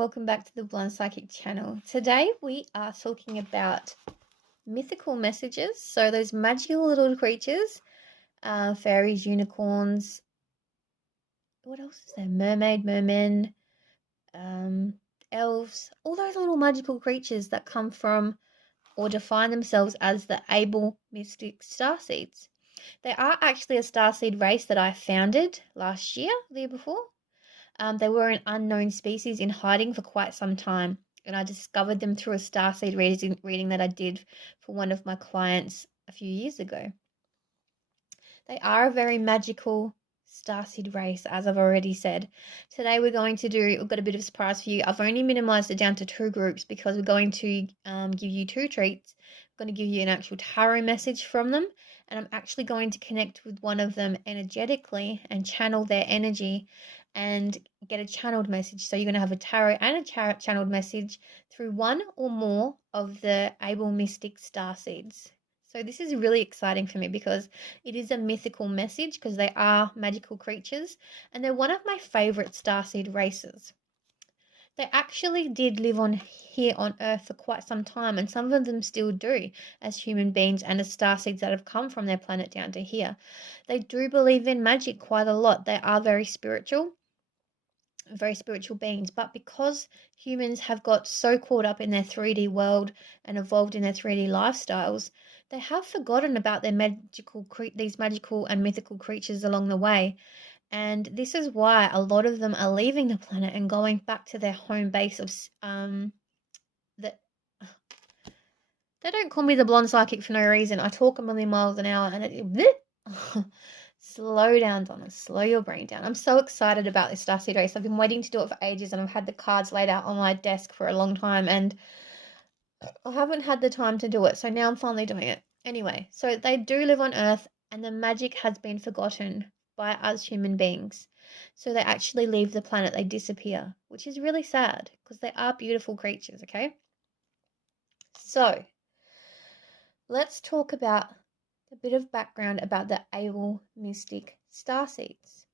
welcome back to the Blonde Psychic channel. Today we are talking about mythical messages. So those magical little creatures, fairies, unicorns, what else is there? Mermaid, mermen, elves, all those little magical creatures that come from or define themselves as the Abell-Mystic Starseeds. They are actually a starseed race that I founded last year, the year before. They were an unknown species in hiding for quite some time, and I discovered them through a starseed reading that I did for one of my clients a few years ago. They are a very magical starseed race, as I've already said. Today we've got a bit of a surprise for you. I've only minimized it down to 2 groups because we're going to give you 2 treats. I'm going to give you an actual tarot message from them, and I'm actually going to connect with one of them energetically and channel their energy and get a channeled message. So you're going to have a tarot and a channeled message through one or more of the Abell-Mystic Starseeds. So this is really exciting for me because it is a mythical message because they are magical creatures and they're one of my favorite starseed races. They actually did live here on Earth for quite some time, and some of them still do as human beings and as starseeds that have come from their planet down to here. They do believe in magic quite a lot. They are very spiritual beings, but because humans have got so caught up in their 3D world and evolved in their 3D lifestyles, they have forgotten about these magical and mythical creatures along the way. And this is why a lot of them are leaving the planet and going back to their home base of they don't call me the blonde psychic for no reason. I talk a million miles an hour and slow down, Donna. Slow your brain down. I'm so excited about this starseed race. I've been waiting to do it for ages, and I've had the cards laid out on my desk for a long time, and I haven't had the time to do it, so now I'm finally doing it. Anyway, so they do live on Earth, and the magic has been forgotten by us human beings. So they actually leave the planet, they disappear, which is really sad because they are beautiful creatures, okay? So let's talk about a bit of background about the Abell-Mystic Starseeds.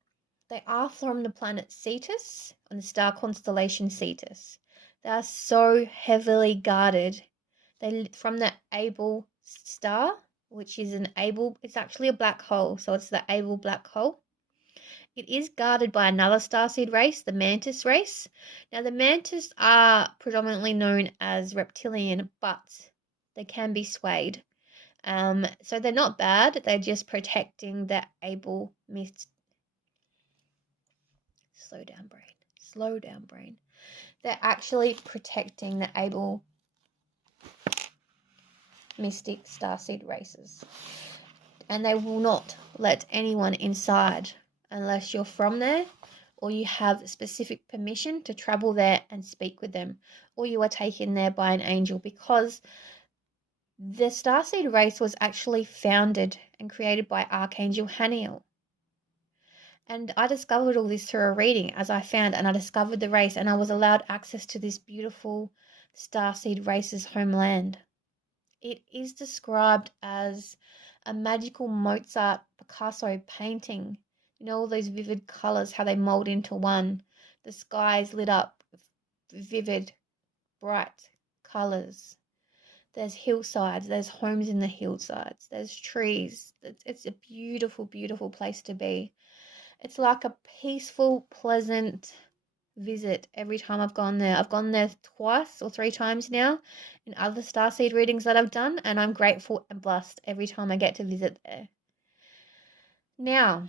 They are from the planet Cetus on the star constellation Cetus. They are so heavily guarded. From the Abell star, which is it's actually a black hole, so it's the Abell black hole. It is guarded by another starseed race, the mantis race. Now, the mantis are predominantly known as reptilian, but they can be swayed. So they're not bad. They're just protecting the Abell-Mystic. Slow down, brain. They're actually protecting the Abell-Mystic Starseed races. And they will not let anyone inside unless you're from there or you have specific permission to travel there and speak with them, or you are taken there by an angel, because the Starseed race was actually founded and created by Archangel Haniel. And I discovered all this through a reading as I found, and I discovered the race, and I was allowed access to this beautiful starseed race's homeland. It is described as a magical Mozart Picasso painting. You know, all those vivid colors, how they mold into one. The sky is lit up with vivid, bright colors. There's hillsides, there's homes in the hillsides, there's trees. It's a beautiful, beautiful place to be. It's like a peaceful, pleasant visit every time I've gone there. I've gone there 2 or 3 times now in other starseed readings that I've done, and I'm grateful and blessed every time I get to visit there. Now,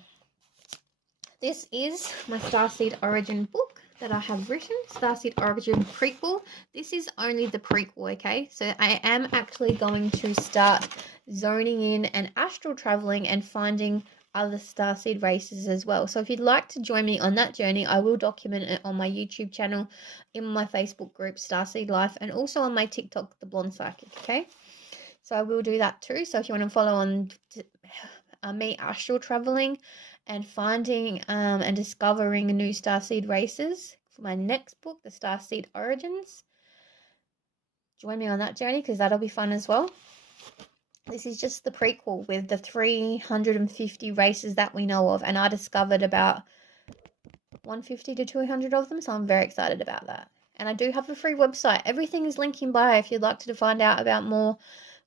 this is my Starseed Origin book that I have written, Starseed Origin Prequel. This is only the prequel, okay? So I am actually going to start zoning in and astral traveling and finding other starseed races as well. So if you'd like to join me on that journey, I will document it on my YouTube channel, in my Facebook group Starseed Life, and also on my TikTok, The Blonde Psychic, okay? So I will do that too. So if you want to follow on me astral traveling and finding and discovering new starseed races for my next book, The Starseed Origins, join me on that journey because that'll be fun as well. This is just the prequel with the 350 races that we know of, and I discovered about 150 to 200 of them, so I'm very excited about that. And I do have a free website. Everything is linked in bio if you'd like to find out about more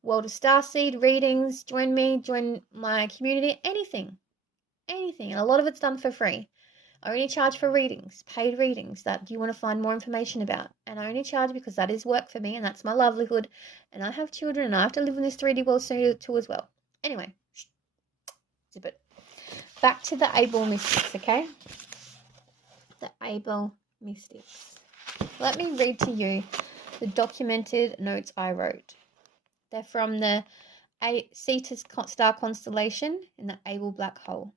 World of Starseed readings. Join me, join my community, anything. And a lot of it's done for free. I only charge for readings, paid readings that you want to find more information about. And I only charge because that is work for me and that's my livelihood. And I have children and I have to live in this 3D world too as well. Anyway, zip it. Back to the Abell-Mystics, okay? The Abell-Mystics. Let me read to you the documented notes I wrote. They're from the Cetus star constellation in the Abell black hole.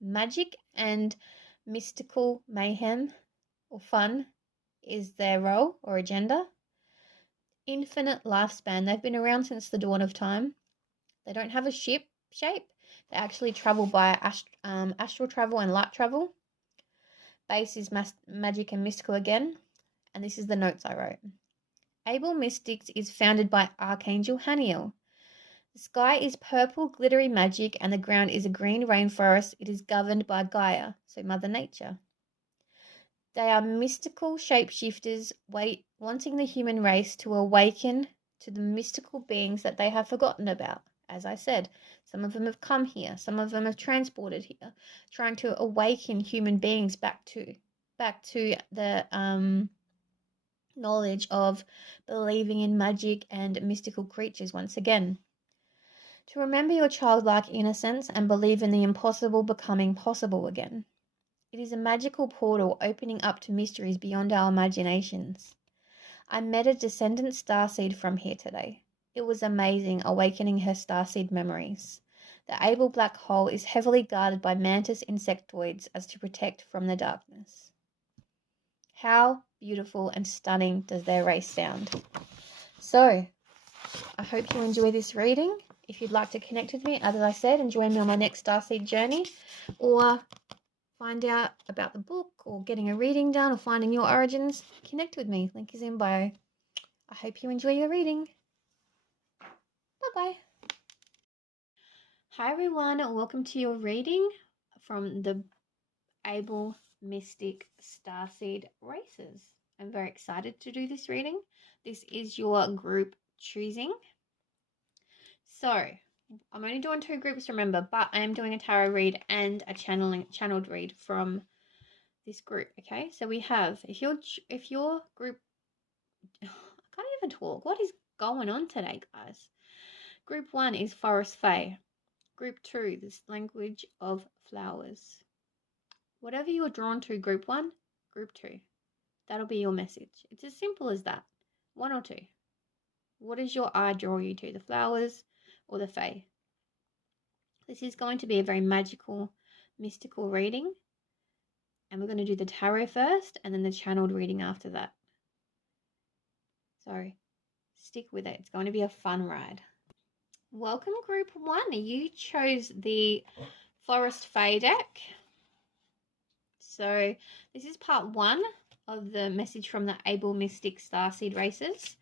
Magic and mystical mayhem or fun is their role or agenda. Infinite lifespan. They've been around since the dawn of time. They don't have a shape. They actually travel by astral travel and light travel. Base is magic and mystical again. And this is the notes I wrote. Abell-Mystics is founded by Archangel Haniel. The sky is purple, glittery magic, and the ground is a green rainforest. It is governed by Gaia, so Mother Nature. They are mystical shapeshifters, wanting the human race to awaken to the mystical beings that they have forgotten about. As I said, some of them have come here, some of them have transported here, trying to awaken human beings back to the knowledge of believing in magic and mystical creatures once again. To remember your childlike innocence and believe in the impossible becoming possible again. It is a magical portal opening up to mysteries beyond our imaginations. I met a descendant starseed from here today. It was amazing awakening her starseed memories. The Abell black hole is heavily guarded by mantis insectoids as to protect from the darkness. How beautiful and stunning does their race sound? So, I hope you enjoy this reading. If you'd like to connect with me, as I said, and join me on my next starseed journey, or find out about the book, or getting a reading done, or finding your origins, connect with me. Link is in bio. I hope you enjoy your reading. Bye-bye. Hi everyone, welcome to your reading from the Abell-Mystic Starseed races. I'm very excited to do this reading. This is your group choosing. So, I'm only doing 2 groups, remember, but I am doing a tarot read and a channeled read from this group, okay? So we have, if your group, I can't even talk. What is going on today, guys? Group 1 is Forrest Fae. Group 2, this language of flowers. Whatever you're drawn to, group 1, group 2. That'll be your message. It's as simple as that. 1 or 2. What does your eye draw you to, the flowers or the fae? This is going to be a very magical, mystical reading. And we're going to do the tarot first and then the channeled reading after that. So stick with it. It's going to be a fun ride. Welcome, group 1. You chose the Forrest Fae deck. So this is part 1 of the message from the Abell-Mystic Starseed races.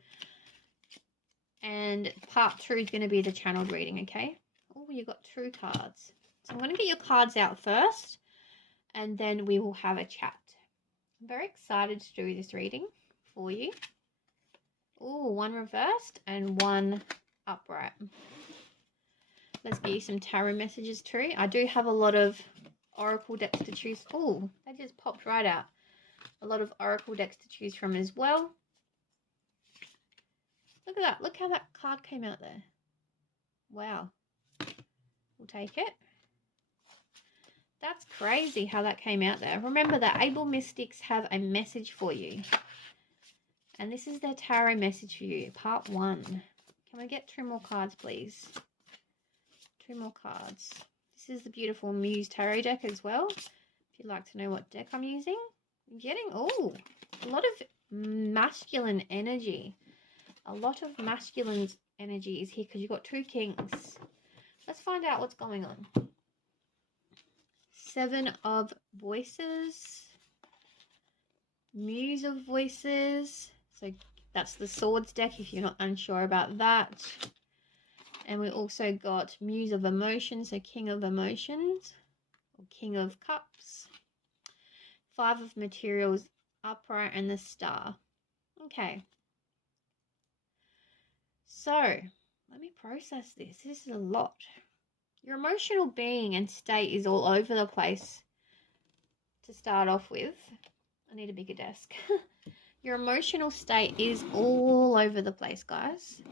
And part 2 is going to be the channeled reading, okay? Oh, you got 2 cards. So I'm going to get your cards out first, and then we will have a chat. I'm very excited to do this reading for you. Oh, 1 reversed and 1 upright. Let's get you some tarot messages too. I do have a lot of oracle decks to choose. Oh, that just popped right out. A lot of oracle decks to choose from as well. Look at that. Look how that card came out there. Wow. We'll take it. That's crazy how that came out there. Remember that Abell-Mystics have a message for you. And this is their tarot message for you. Part 1. Can we get 2 more cards, please? 2 more cards. This is the beautiful Muse Tarot deck as well. If you'd like to know what deck I'm using. I'm getting, oh, a lot of masculine energy. A lot of masculine energy is here because you've got 2 kings. Let's find out what's going on. 7 of voices. Muse of voices. So that's the swords deck if you're not unsure about that. And we also got Muse of emotions, so king of emotions. Or king of cups. 5 of materials upright and the star. Okay. So, let me process this. This is a lot. Your emotional being and state is all over the place to start off with. I need a bigger desk. Your emotional state is all over the place, guys.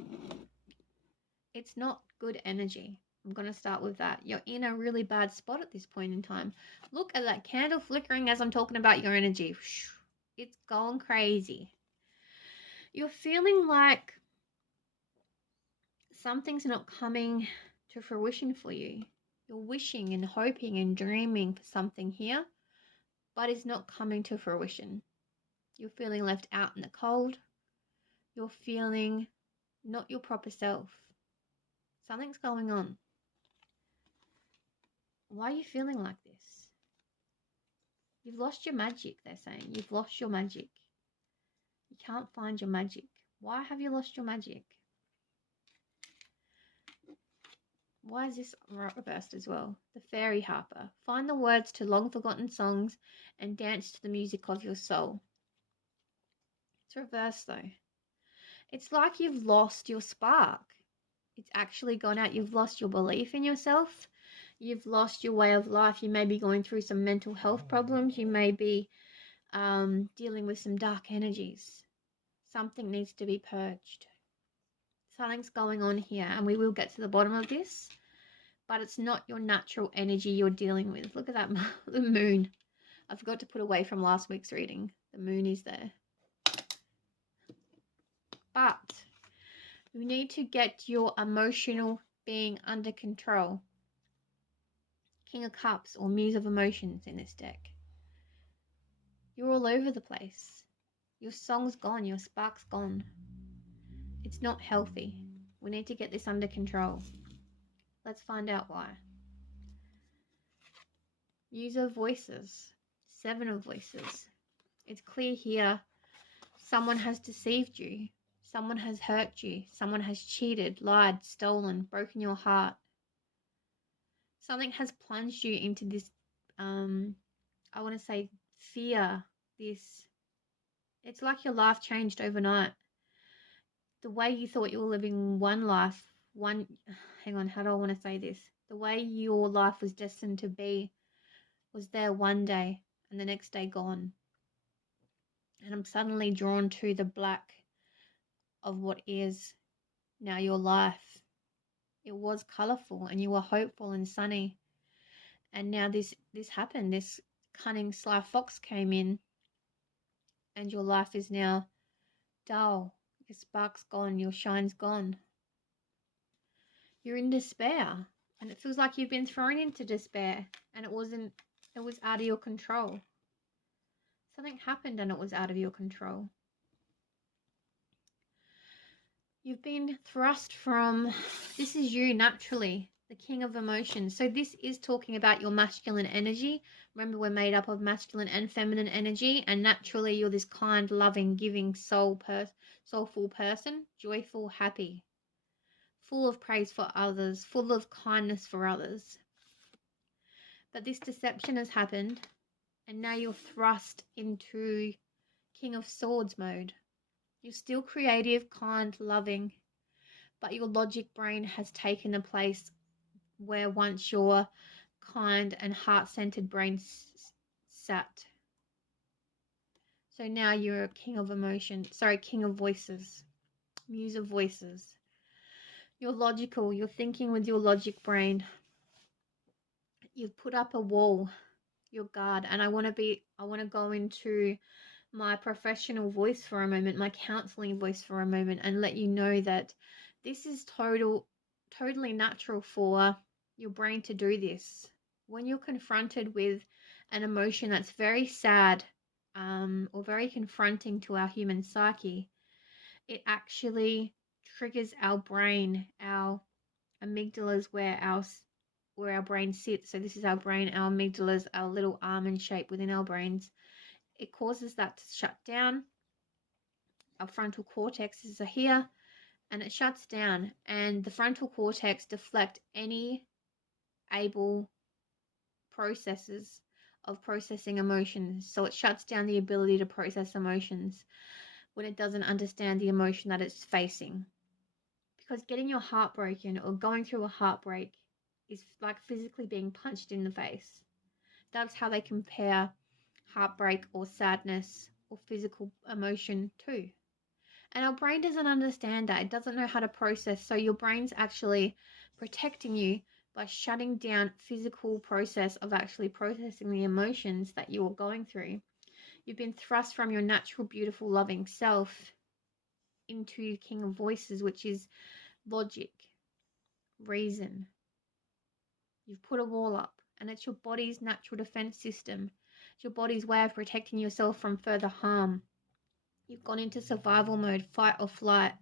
It's not good energy. I'm going to start with that. You're in a really bad spot at this point in time. Look at that candle flickering as I'm talking about your energy. It's going crazy. You're feeling like something's not coming to fruition for you. You're wishing and hoping and dreaming for something here, but it's not coming to fruition. You're feeling left out in the cold. You're feeling not your proper self. Something's going on. Why are you feeling like this? You've lost your magic, they're saying. You've lost your magic. You can't find your magic. Why have you lost your magic? Why is this reversed as well? The fairy harper. Find the words to long forgotten songs and dance to the music of your soul. It's reversed though. It's like you've lost your spark. It's actually gone out. You've lost your belief in yourself. You've lost your way of life. You may be going through some mental health problems. You may be dealing with some dark energies. Something needs to be purged. Something's going on here, and we will get to the bottom of this, but it's not your natural energy you're dealing with. Look at that, the moon. I forgot to put away from last week's reading. The moon is there. But you need to get your emotional being under control. King of Cups or Muse of Emotions in this deck. You're all over the place. Your song's gone. Your spark's gone. It's not healthy. We need to get this under control. Let's find out why. Muse of Voices. 7 of Voices. It's clear here someone has deceived you. Someone has hurt you. Someone has cheated, lied, stolen, broken your heart. Something has plunged you into this, I want to say fear, it's like your life changed overnight. The way you thought you were living one life, how do I want to say this? The way your life was destined to be was there one day and the next day gone. And I'm suddenly drawn to the black of what is now your life. It was colourful and you were hopeful and sunny. And now this happened. This cunning sly fox came in and your life is now dull. Your spark's gone. Your shine's gone. You're in despair. And it feels like you've been thrown into despair. And it was out of your control. Something happened and it was out of your control. You've been thrust from, this is you naturally, the king of emotions. So this is talking about your masculine energy. Remember, we're made up of masculine and feminine energy, and naturally you're this kind, loving, giving, soulful person, joyful, happy, full of praise for others, full of kindness for others. But this deception has happened, and now you're thrust into King of Swords mode. You're still creative, kind, loving, but your logic brain has taken a place where once your kind and heart-centered brain sat. So now you're a king of king of voices, muse of voices. You're logical, you're thinking with your logic brain. You've put up a wall, your guard, and I want to go into my professional voice for a moment, my counseling voice for a moment, and let you know that this is totally natural for your brain to do this. When you're confronted with an emotion that's very sad or very confronting to our human psyche, it actually triggers our brain, our amygdalas, where our brain sits. So this is our brain, our amygdalas, our little almond shape within our brains. It causes that to shut down. Our frontal cortexes are here and it shuts down, and the frontal cortex deflect any able processes of processing emotions. So it shuts down the ability to process emotions. when it doesn't understand the emotion that it's facing. Because getting your heart broken or going through a heartbreak is like physically being punched in the face. That's how they compare heartbreak or sadness or physical emotion too. And our brain doesn't understand that. It doesn't know how to process. So your brain's actually protecting you by shutting down physical process of actually processing the emotions that you are going through. You've been thrust from your natural, beautiful, loving self into King of Voices, which is logic, reason. You've put a wall up, and it's your body's natural defense system. It's your body's way of protecting yourself from further harm. You've gone into survival mode, fight or flight.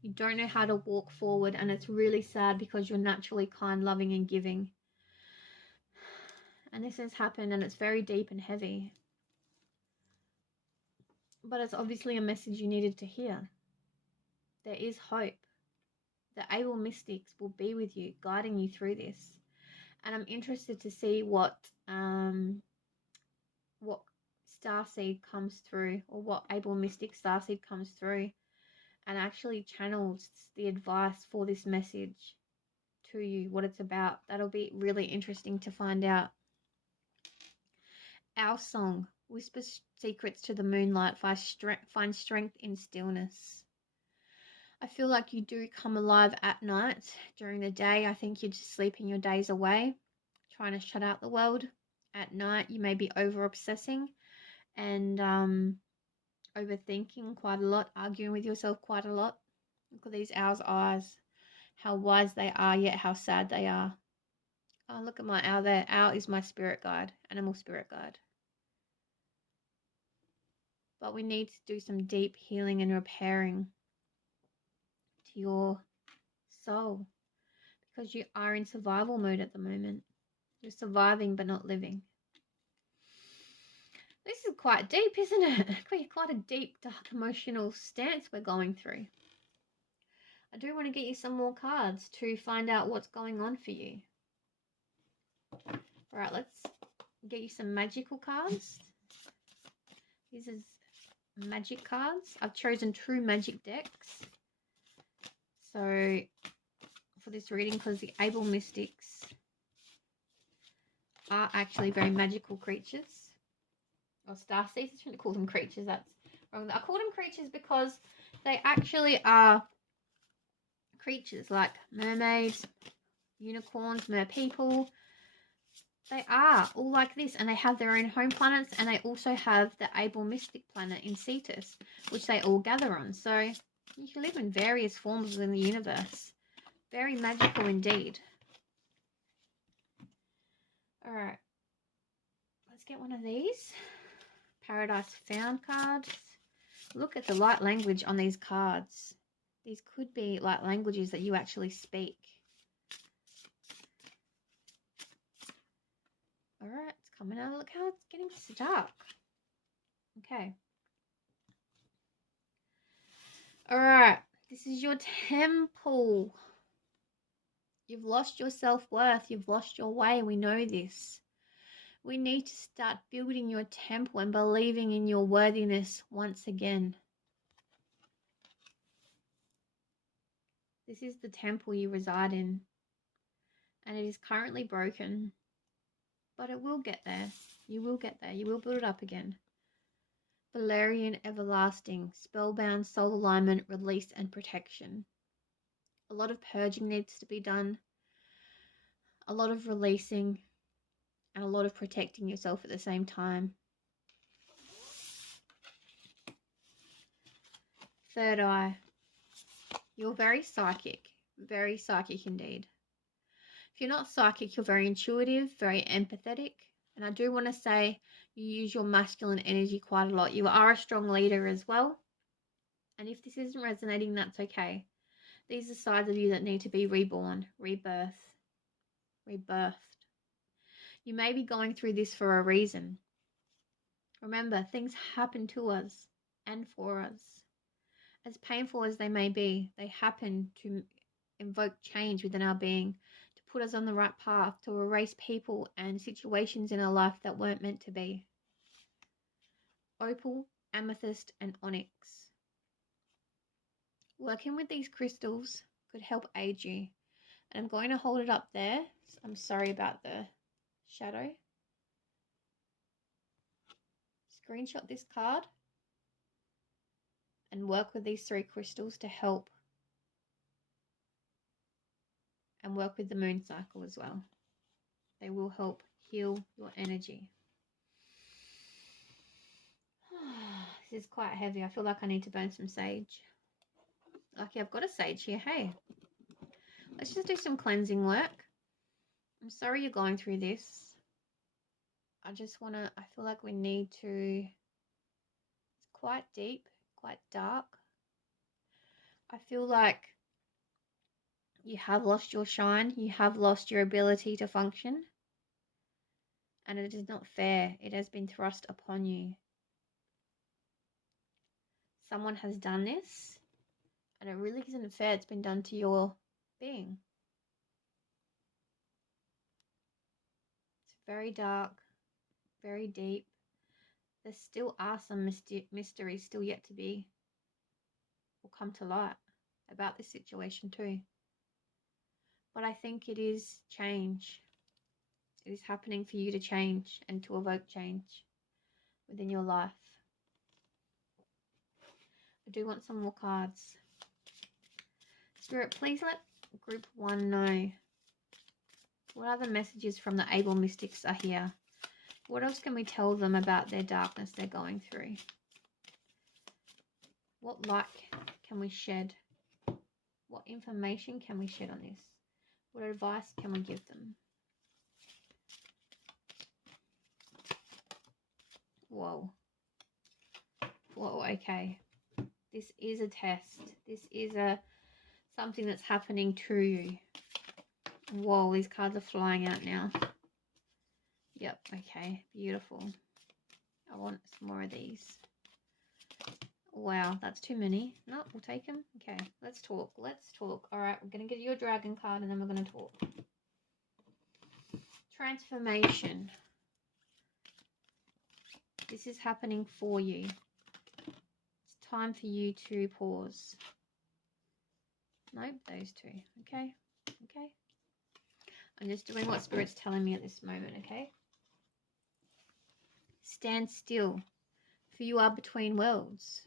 You don't know how to walk forward, and it's really sad because you're naturally kind, loving, and giving. And this has happened, and it's very deep and heavy. But it's obviously a message you needed to hear. There is hope. The Abell-Mystics will be with you, guiding you through this. And I'm interested to see what starseed comes through, or what Abell-Mystic Starseed comes through and actually channels the advice for this message to you, what it's about. That'll be really interesting to find out. Our song, whisper secrets to the moonlight, find strength in stillness. I feel like you do come alive at night. During the day, I think you're just sleeping your days away, trying to shut out the world. At night, you may be over-obsessing and overthinking quite a lot, arguing with yourself quite a lot. Look at these owl's eyes, how wise they are, yet how sad they are. Oh, look at my owl there. Owl is my spirit guide, animal spirit guide. But we need to do some deep healing and repairing to your soul, because you are in survival mode at the moment. You're surviving but not living. This is quite deep, isn't it? Quite a deep, dark, emotional stance we're going through. I do want to get you some more cards to find out what's going on for you. All right, let's get you some magical cards. These are magic cards. I've chosen true magic decks. So for this reading, because the Abell-Mystics are actually very magical creatures. Or starseeds, I shouldn't call them creatures, that's wrong. I call them creatures because they actually are creatures like mermaids, unicorns, merpeople. They are all like this, and they have their own home planets, and they also have the Abell-Mystic planet in Cetus, which they all gather on. So you can live in various forms within the universe. Very magical indeed. All right, let's get one of these. Paradise Found cards. Look at the light language on these cards. These could be light languages that you actually speak. All right, it's coming out. Look how it's getting stuck. Okay. All right, this is your temple. You've lost your self-worth. You've lost your way. We know this. We need to start building your temple and believing in your worthiness once again. This is the temple you reside in, and it is currently broken, but it will get there. You will get there. You will build it up again. Valerian everlasting, spellbound, soul alignment, release, and protection. A lot of purging needs to be done, a lot of releasing, and a lot of protecting yourself at the same time. Third eye. You're very psychic indeed. If you're not psychic, you're very intuitive, very empathetic. And I do want to say you use your masculine energy quite a lot. You are a strong leader as well. And if this isn't resonating, that's okay. These are sides of you that need to be reborn, rebirthed. You may be going through this for a reason. Remember, things happen to us and for us. As painful as they may be, they happen to invoke change within our being, to put us on the right path, to erase people and situations in our life that weren't meant to be. Opal, amethyst, and onyx. Working with these crystals could help aid you. And I'm going to hold it up there. I'm sorry about the shadow. Screenshot this card and work with these 3 crystals to help. And work with the moon cycle as well. They will help heal your energy. This is quite heavy. I feel like I need to burn some sage. Lucky I've got a sage here. Hey, let's just do some cleansing work. I'm sorry you're going through this. I feel like we need to, it's quite deep, quite dark. I feel like you have lost your shine. You have lost your ability to function. And it is not fair. It has been thrust upon you. Someone has done this. And it really isn't fair. It's been done to your being. It's very dark, very deep. There still are some mysteries still yet to be or come to light about this situation too. But I think it is change. It is happening for you to change and to evoke change within your life. I do want some more cards. Spirit, please let group 1 know what other messages from the Abell-Mystics are here. What else can we tell them about their darkness they're going through? What light can we shed? What information can we shed on this? What advice can we give them? Whoa. Whoa, okay. This is a test. This is something that's happening to you. Whoa, these cards are flying out now. Yep, okay, beautiful. I want some more of these. Wow, that's too many. No, we'll take them. Okay, let's talk. Let's talk. All right, we're going to give you a dragon card and then we're going to talk. Transformation. This is happening for you. It's time for you to pause. Nope, those 2. Okay, okay. I'm just doing what Spirit's telling me at this moment, okay? Stand still, for you are between worlds.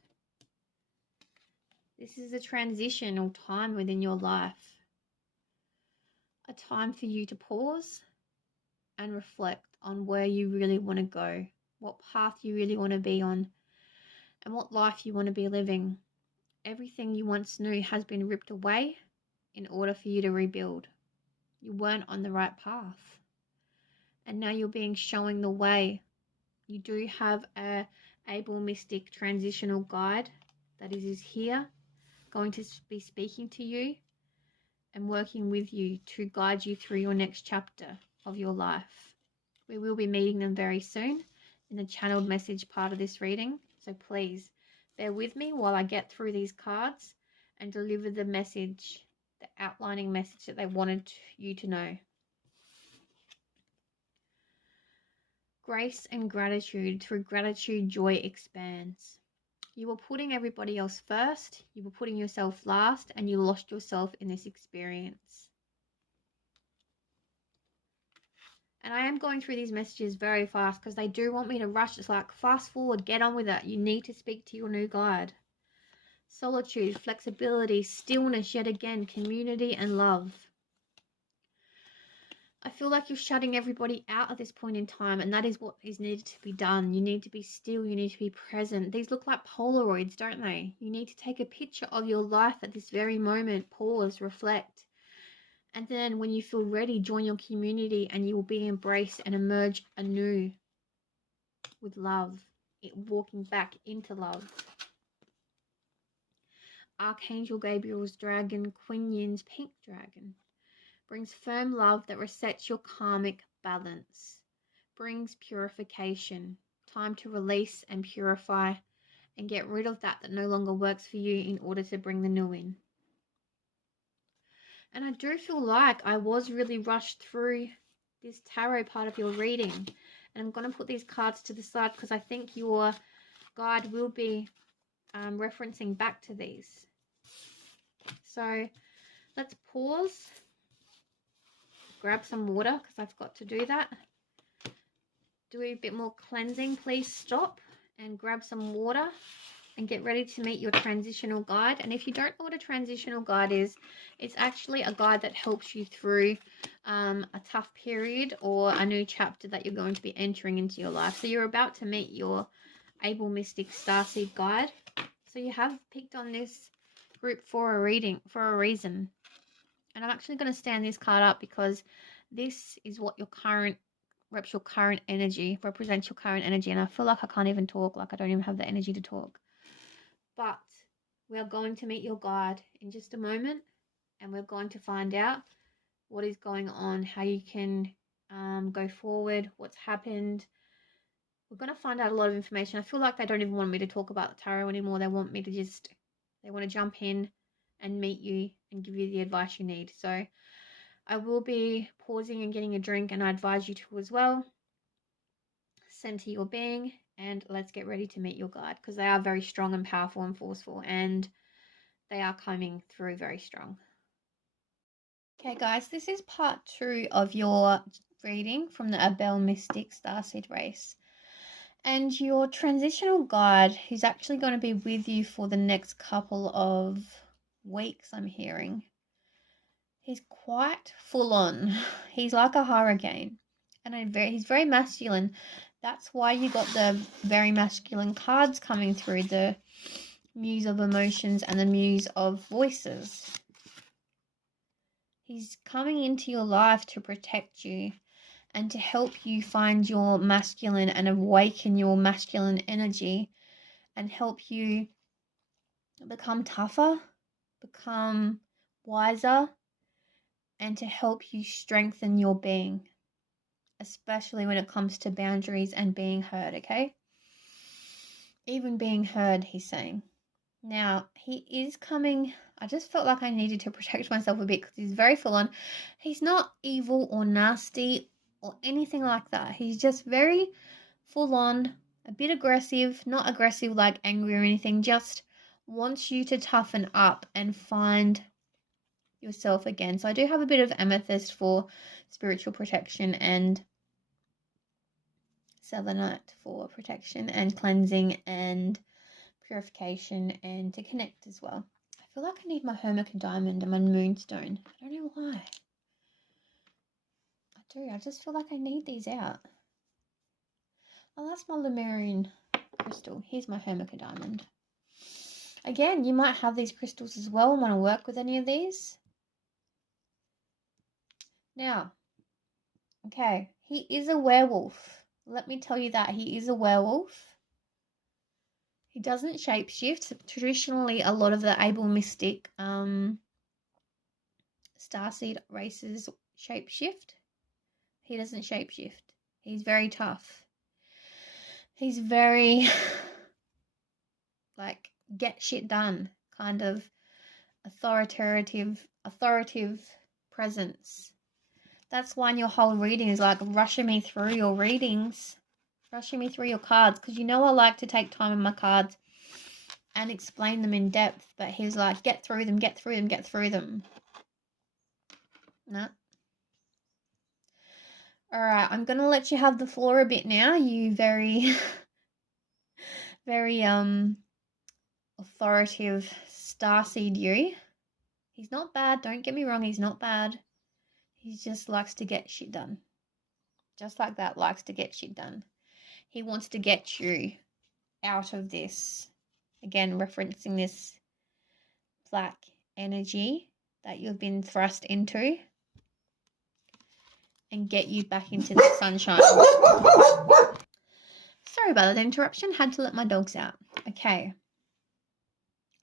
This is a transitional time within your life. A time for you to pause and reflect on where you really want to go, what path you really want to be on, and what life you want to be living. Everything you once knew has been ripped away in order for you to rebuild. You weren't on the right path. And now you're being shown the way. You do have a Abell-Mystic transitional guide that is here, going to be speaking to you and working with you to guide you through your next chapter of your life. We will be meeting them very soon in the channeled message part of this reading. So please bear with me while I get through these cards and deliver the message, the outlining message that they wanted you to know. Grace and gratitude. Through gratitude, joy expands. You were putting everybody else first, you were putting yourself last, and you lost yourself in this experience. And I am going through these messages very fast because they do want me to rush. It's like, fast forward, get on with it. You need to speak to your new guide. Solitude, flexibility, stillness, yet again, community and love. I feel like you're shutting everybody out at this point in time, and that is what is needed to be done. You need to be still. You need to be present. These look like Polaroids, don't they? You need to take a picture of your life at this very moment. Pause, reflect. And then when you feel ready, join your community and you will be embraced and emerge anew with love, walking back into love. Archangel Gabriel's dragon, Queen Yin's pink dragon, brings firm love that resets your karmic balance, brings purification, time to release and purify and get rid of that no longer works for you in order to bring the new in. And I do feel like I was really rushed through this tarot part of your reading. And I'm going to put these cards to the side because I think your guide will be referencing back to these. So let's pause, grab some water because I forgot to do that. Do a bit more cleansing. Please stop and grab some water and get ready to meet your transitional guide. And if you don't know what a transitional guide is, it's actually a guide that helps you through a tough period or a new chapter that you're going to be entering into your life. So you're about to meet your Abell-Mystic Starseed guide. So you have picked on this group for a reason. And I'm actually going to stand this card up because this is what your current represents your current energy. And I feel like I can't even talk, like I don't even have the energy to talk. But we are going to meet your guide in just a moment, and we're going to find out what is going on, how you can go forward, what's happened. We're going to find out a lot of information. I feel like they don't even want me to talk about the tarot anymore. They want to jump in and meet you and give you the advice you need. So I will be pausing and getting a drink, and I advise you to as well. Center your being, and let's get ready to meet your guide, because they are very strong and powerful and forceful, and they are coming through very strong. Okay guys, this is part 2 of your reading from the Abell-Mystic Starseed race. And your transitional guide is actually going to be with you for the next couple of weeks, I'm hearing. He's quite full on. He's like a hurricane. And he's very masculine. That's why you got the very masculine cards coming through, the Muse of Emotions and the Muse of Voices. He's coming into your life to protect you and to help you find your masculine and awaken your masculine energy and help you become tougher, become wiser, and to help you strengthen your being, especially when it comes to boundaries and being heard, okay? Even being heard, he's saying. Now, he is coming. I just felt like I needed to protect myself a bit because he's very full on. He's not evil or nasty or anything like that. He's just very full on, a bit aggressive, not aggressive like angry or anything, just wants you to toughen up and find yourself again. So I do have a bit of amethyst for spiritual protection and selenite for protection and cleansing and purification and to connect as well. I feel like I need my Hermic diamond and my moonstone. I don't know why. I do. I just feel like I need these out. Oh, that's my Lemurian crystal. Here's my Hermic diamond. Again, you might have these crystals as well and want to work with any of these. Now, okay, he is a werewolf. Let me tell you that he is a werewolf. He doesn't shapeshift. Traditionally, a lot of the Abell-Mystic starseed races shapeshift. He doesn't shapeshift. He's very tough. He's very like get shit done kind of authoritative presence. That's why in your whole reading is like rushing me through your readings, rushing me through your cards, because you know I like to take time in my cards and explain them in depth, but he's like, get through them, get through them, get through them. No. Alright, I'm going to let you have the floor a bit now, you very, very, authoritative starseed you. He's not bad, don't get me wrong, he's not bad. He just likes to get shit done. Just like that, likes to get shit done. He wants to get you out of this. Again, referencing this black energy that you've been thrust into and get you back into the sunshine. Sorry about that interruption. Had to let my dogs out. Okay.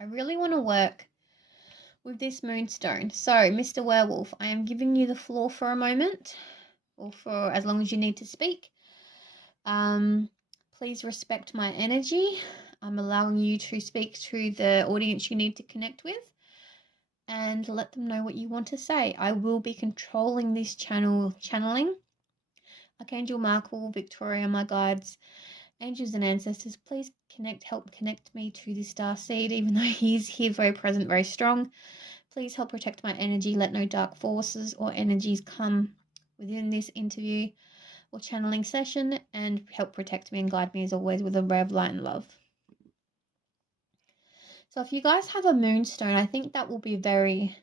I really want to work with this moonstone. So, Mr. Werewolf, I am giving you the floor for a moment, or for as long as you need to speak. Please respect my energy. I'm allowing you to speak to the audience you need to connect with and let them know what you want to say. I will be controlling this channeling. Archangel Michael, Victoria, my guides, angels and ancestors, please help connect me to the starseed, even though he's here very present, very strong. Please help protect my energy. Let no dark forces or energies come within this interview or channeling session, and help protect me and guide me as always with a ray of light and love. So if you guys have a moonstone, I think that will be very,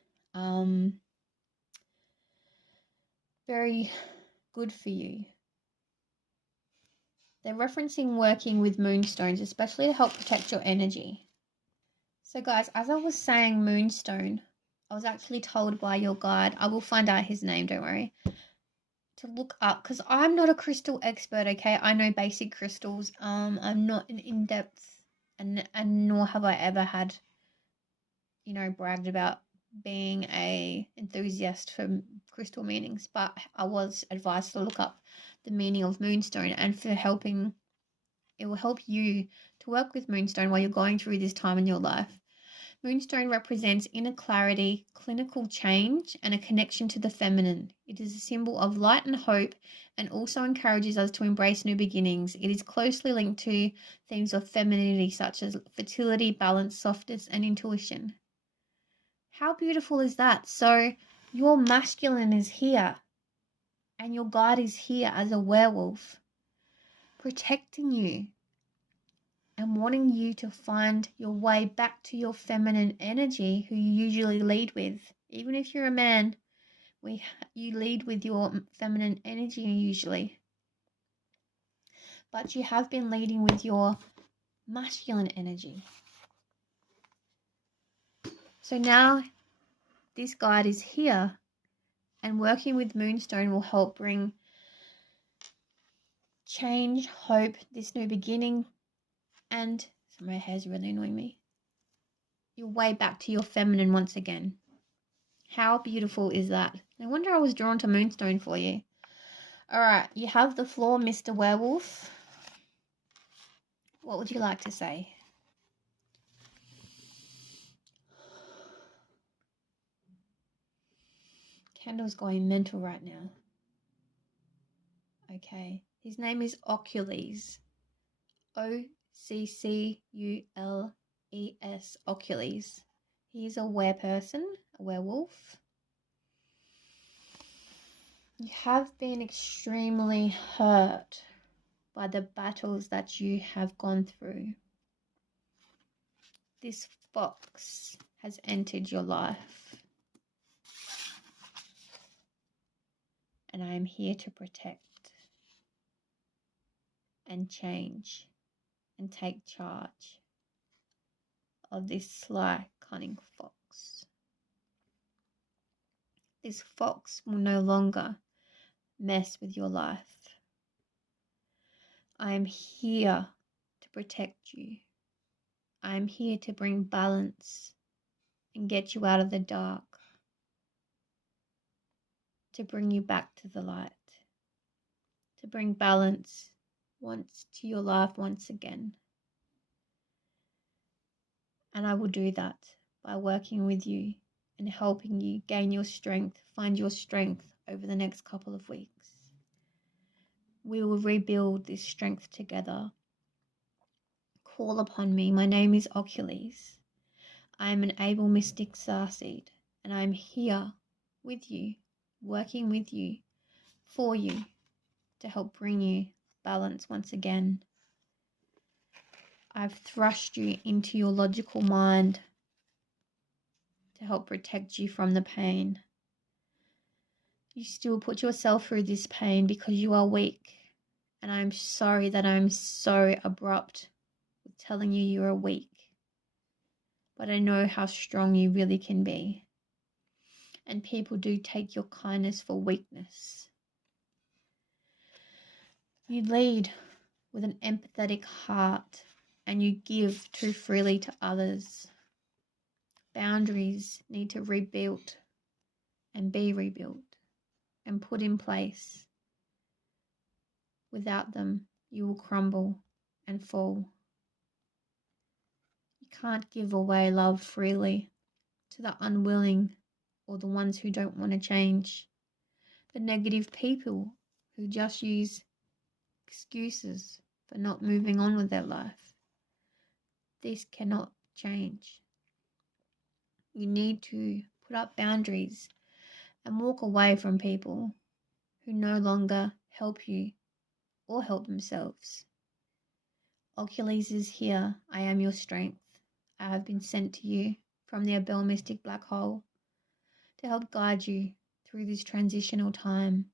very good for you. They're referencing working with moonstones, especially to help protect your energy. So guys, as I was saying moonstone, I was actually told by your guide, I will find out his name, don't worry, to look up, because I'm not a crystal expert, okay? I know basic crystals. I'm not an in-depth, and nor have I ever had, bragged about being a enthusiast for crystal meanings, but I was advised to look up the meaning of moonstone, and it will help you to work with moonstone while you're going through this time in your life. Moonstone represents inner clarity, clinical change, and a connection to the feminine. It is a symbol of light and hope, and also encourages us to embrace new beginnings. It is closely linked to themes of femininity such as fertility, balance, softness, and intuition. How beautiful is that? So your masculine is here, and your guide is here as a werewolf, protecting you and wanting you to find your way back to your feminine energy, who you usually lead with. Even if you're a man, you lead with your feminine energy usually. But you have been leading with your masculine energy. So now this guide is here, and working with moonstone will help bring change, hope, this new beginning, and my hair's really annoying me. Your way back to your feminine once again. How beautiful is that? No wonder I was drawn to moonstone for you. All right, you have the floor, Mr. Werewolf. What would you like to say? Candle's going mental right now. Okay, his name is Ocules. Occules. Ocules. He's a wereperson, a werewolf. You have been extremely hurt by the battles that you have gone through. This fox has entered your life, and I am here to protect and change and take charge of this sly, cunning fox. This fox will no longer mess with your life. I am here to protect you. I am here to bring balance and get you out of the dark, to bring you back to the light, to bring balance to your life once again. And I will do that by working with you and helping you gain your strength, find your strength over the next couple of weeks. We will rebuild this strength together. Call upon me. My name is Ocules. I am an Abell-Mystic Starseed, and I am here with you, working with you, for you, to help bring you balance once again. I've thrust you into your logical mind to help protect you from the pain. You still put yourself through this pain because you are weak, and I'm sorry that I'm so abrupt with telling you are weak. But I know how strong you really can be. And people do take your kindness for weakness. You lead with an empathetic heart, and you give too freely to others. Boundaries need to rebuild and be rebuilt and put in place. Without them, you will crumble and fall. You can't give away love freely to the unwilling or the ones who don't want to change. The negative people who just use excuses for not moving on with their life. This cannot change. You need to put up boundaries, and walk away from people who no longer help you or help themselves. Oculus is here. I am your strength. I have been sent to you from the Abell-Mystic black hole to help guide you through this transitional time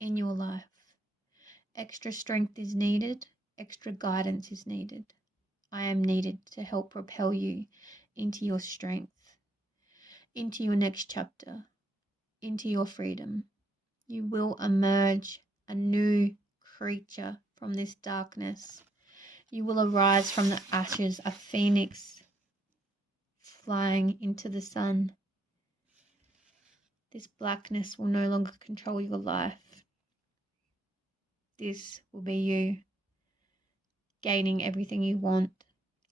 in your life. Extra strength is needed. Extra guidance is needed. I am needed to help propel you into your strength, into your next chapter, into your freedom. You will emerge a new creature from this darkness. You will arise from the ashes, a phoenix flying into the sun. This blackness will no longer control your life. This will be you gaining everything you want,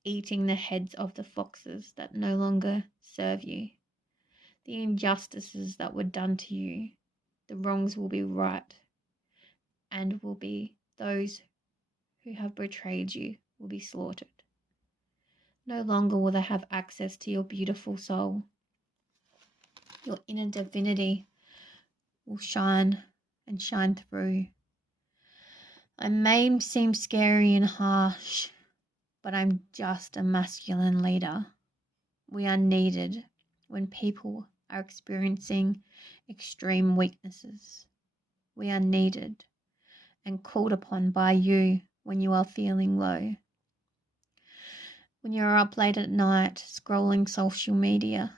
eating the heads of the foxes that no longer serve you. The injustices that were done to you, the wrongs will be right, and will be those who have betrayed you will be slaughtered. No longer will they have access to your beautiful soul. Your inner divinity will shine and shine through. I may seem scary and harsh, but I'm just a masculine leader. We are needed when people are experiencing extreme weaknesses. We are needed and called upon by you when you are feeling low. When you're up late at night scrolling social media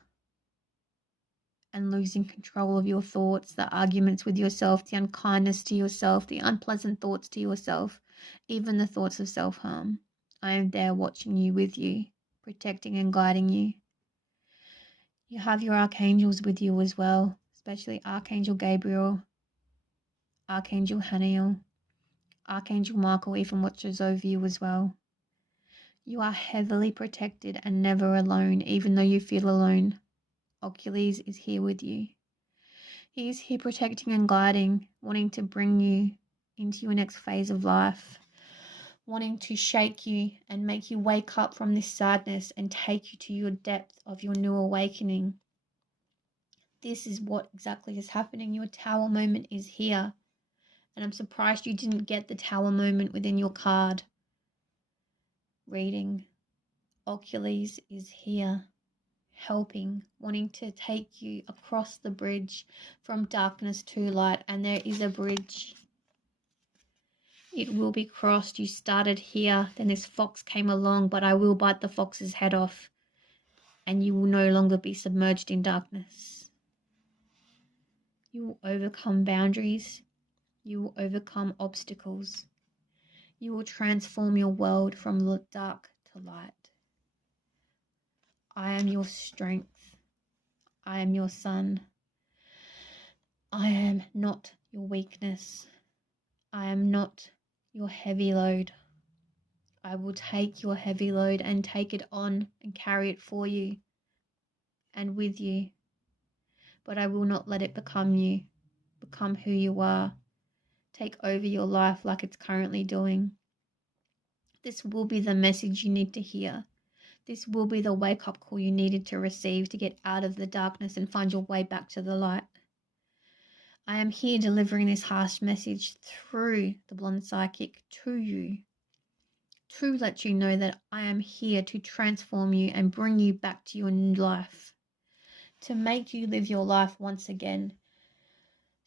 and losing control of your thoughts, the arguments with yourself, the unkindness to yourself, the unpleasant thoughts to yourself, even the thoughts of self-harm. I am there watching you, with you, protecting and guiding you. You have your archangels with you as well, especially Archangel Gabriel, Archangel Haniel, Archangel Michael even watches over you as well. You are heavily protected and never alone, even though you feel alone. Oculus is here with you. He is here protecting and guiding, wanting to bring you into your next phase of life, wanting to shake you and make you wake up from this sadness and take you to your depth of your new awakening. This is what exactly is happening. Your tower moment is here. And I'm surprised you didn't get the tower moment within your card reading. Oculus is here, helping, wanting to take you across the bridge from darkness to light. And there is a bridge. It will be crossed. You started here, then this fox came along, but I will bite the fox's head off, and you will no longer be submerged in darkness. You will overcome boundaries. You will overcome obstacles. You will transform your world from dark to light. I am your strength. I am your sun. I am not your weakness. I am not your heavy load. I will take your heavy load and take it on and carry it for you and with you. But I will not let it become you, become who you are, take over your life like it's currently doing. This will be the message you need to hear. This will be the wake-up call you needed to receive to get out of the darkness and find your way back to the light. I am here delivering this harsh message through the blonde psychic to you, to let you know that I am here to transform you and bring you back to your new life, to make you live your life once again,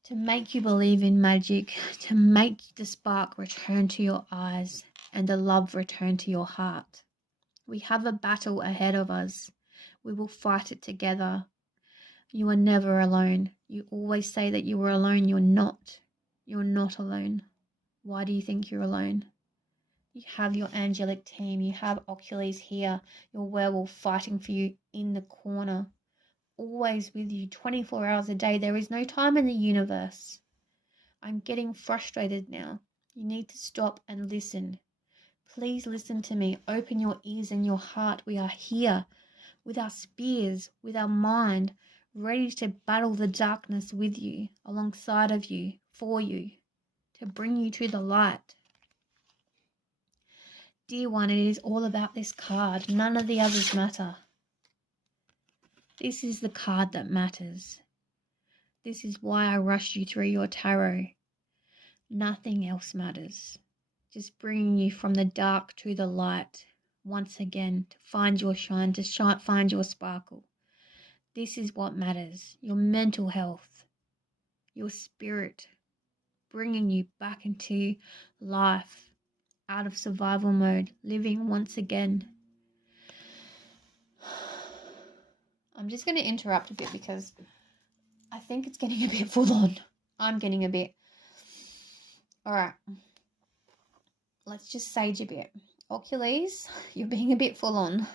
to make you believe in magic, to make the spark return to your eyes and the love return to your heart. We have a battle ahead of us. We will fight it together. You are never alone. You always say that you are alone. You're not. You're not alone. Why do you think you're alone? You have your angelic team. You have Oculus here, your werewolf fighting for you in the corner. Always with you, 24 hours a day. There is no time in the universe. I'm getting frustrated now. You need to stop and listen. Please listen to me. Open your ears and your heart. We are here with our spears, with our mind, ready to battle the darkness with you, alongside of you, for you, to bring you to the light. Dear one, it is all about this card. None of the others matter. This is the card that matters. This is why I rushed you through your tarot. Nothing else matters. Just bringing you from the dark to the light once again to find your shine, to find your sparkle. This is what matters. Your mental health, your spirit, bringing you back into life, out of survival mode, living once again. I'm just going to interrupt a bit because I think it's getting a bit full on. I'm getting a bit. All right. Let's just sage a bit. Ocules, you're being a bit full on.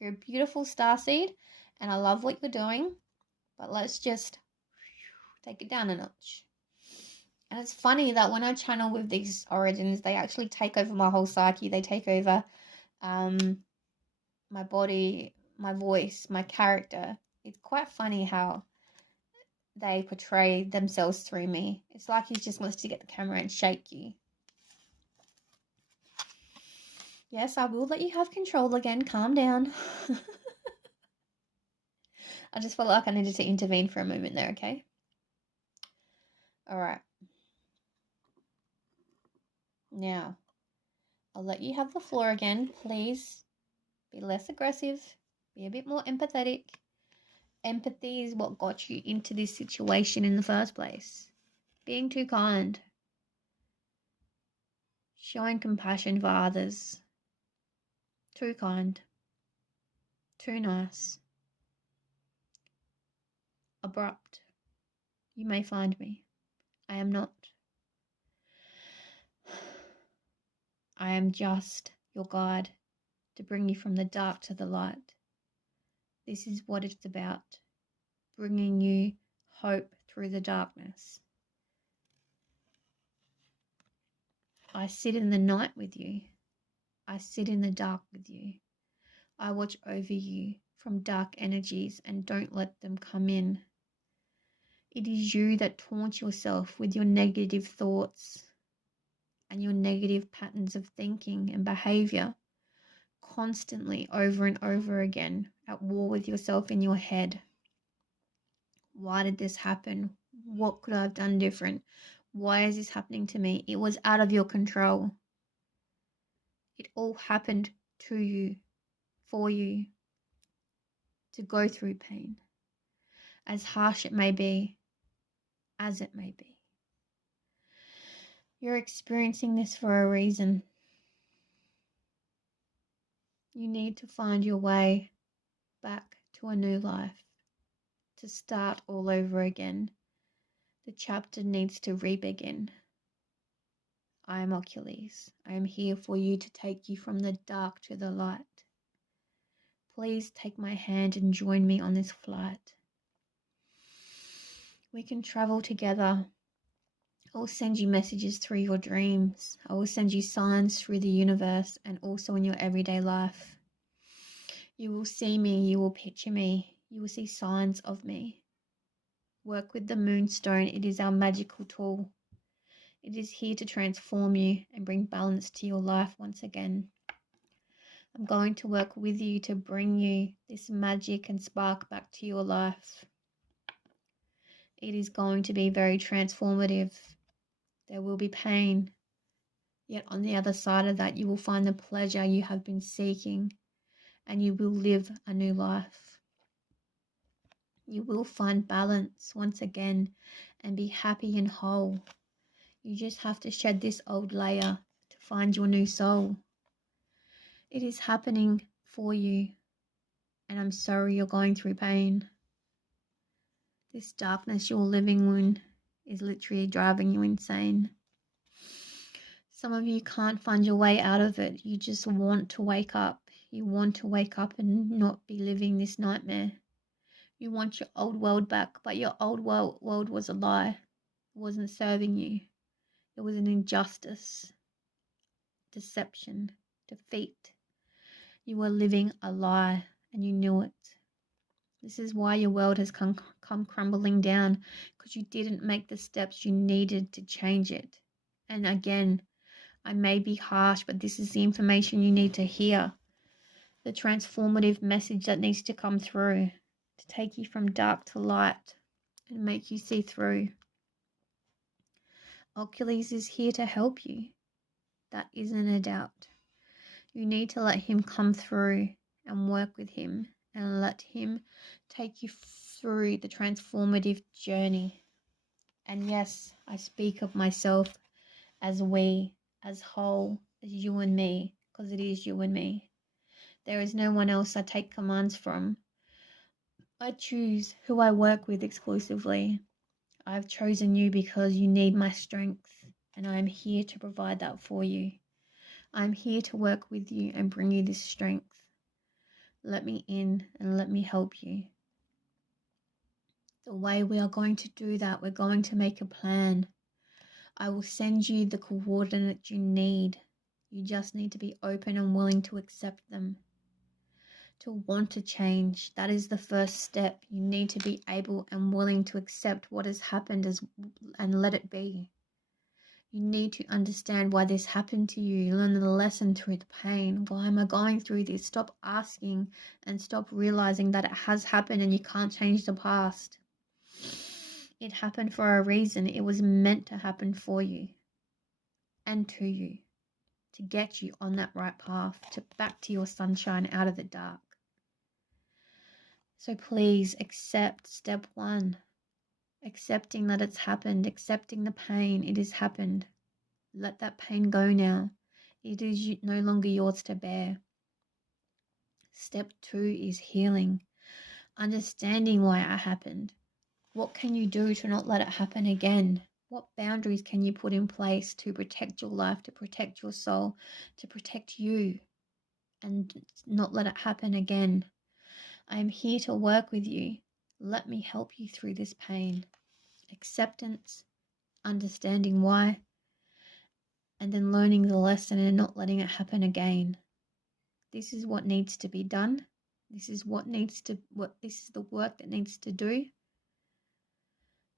You're a beautiful starseed and I love what you're doing, but let's just take it down a notch. And it's funny that when I channel with these origins, they actually take over my whole psyche. They take over my body, my voice, my character. It's quite funny how they portray themselves through me. It's like he just wants to get the camera and shake you. Yes, I will let you have control again. Calm down. I just felt like I needed to intervene for a moment there, okay? All right. Now, I'll let you have the floor again. Please be less aggressive. Be a bit more empathetic. Empathy is what got you into this situation in the first place. Being too kind. Showing compassion for others. Too kind. Too nice. Abrupt. You may find me. I am not. I am just your guide to bring you from the dark to the light. This is what it's about. Bringing you hope through the darkness. I sit in the night with you. I sit in the dark with you. I watch over you from dark energies and don't let them come in. It is you that taunt yourself with your negative thoughts and your negative patterns of thinking and behavior, constantly over and over again, at war with yourself in your head. Why did this happen? What could I have done different? Why is this happening to me? It was out of your control. It all happened to you, for you, to go through pain. As harsh it may be, as it may be. You're experiencing this for a reason. You need to find your way back to a new life, to start all over again. The chapter needs to re-begin. I am Ocules. I am here for you to take you from the dark to the light. Please take my hand and join me on this flight. We can travel together. I will send you messages through your dreams. I will send you signs through the universe and also in your everyday life. You will see me, you will picture me, you will see signs of me. Work with the moonstone. It is our magical tool. It is here to transform you and bring balance to your life once again. I'm going to work with you to bring you this magic and spark back to your life. It is going to be very transformative. There will be pain. Yet on the other side of that, you will find the pleasure you have been seeking and you will live a new life. You will find balance once again and be happy and whole. You just have to shed this old layer to find your new soul. It is happening for you, and I'm sorry you're going through pain. This darkness you're living in is literally driving you insane. Some of you can't find your way out of it. You just want to wake up. You want to wake up and not be living this nightmare. You want your old world back, but your old world was a lie. It wasn't serving you. It was an injustice, deception, defeat. You were living a lie and you knew it. This is why your world has come crumbling down, because you didn't make the steps you needed to change it. And again, I may be harsh, but this is the information you need to hear. The transformative message that needs to come through. to take you from dark to light and make you see through. Oculus is here to help you. That isn't a doubt. You need to let him come through and work with him and let him take you through the transformative journey. And yes, I speak of myself as we, as whole, as you and me, because it is you and me. There is no one else I take commands from. I choose who I work with exclusively. I've chosen you because you need my strength, and I am here to provide that for you. I'm here to work with you and bring you this strength. Let me in and let me help you. The way we are going to do that, we're going to make a plan. I will send you the coordinates you need. You just need to be open and willing to accept them. To want to change, that is the first step. You need to be able and willing to accept what has happened and let it be. You need to understand why this happened to you. Learn the lesson through the pain. Why am I going through this? Stop asking and stop realizing that it has happened and you can't change the past. It happened for a reason. It was meant to happen for you and to you, to get you on that right path, to back to your sunshine out of the dark. So please accept step one, accepting that it's happened, accepting the pain. It has happened. Let that pain go now. It is no longer yours to bear. Step two is healing, understanding why it happened. What can you do to not let it happen again? What boundaries can you put in place to protect your life, to protect your soul, to protect you, and not let it happen again? I am here to work with you. Let me help you through this pain. Acceptance, understanding why, and then learning the lesson and not letting it happen again. This is what needs to be done. This is this is the work that needs to do.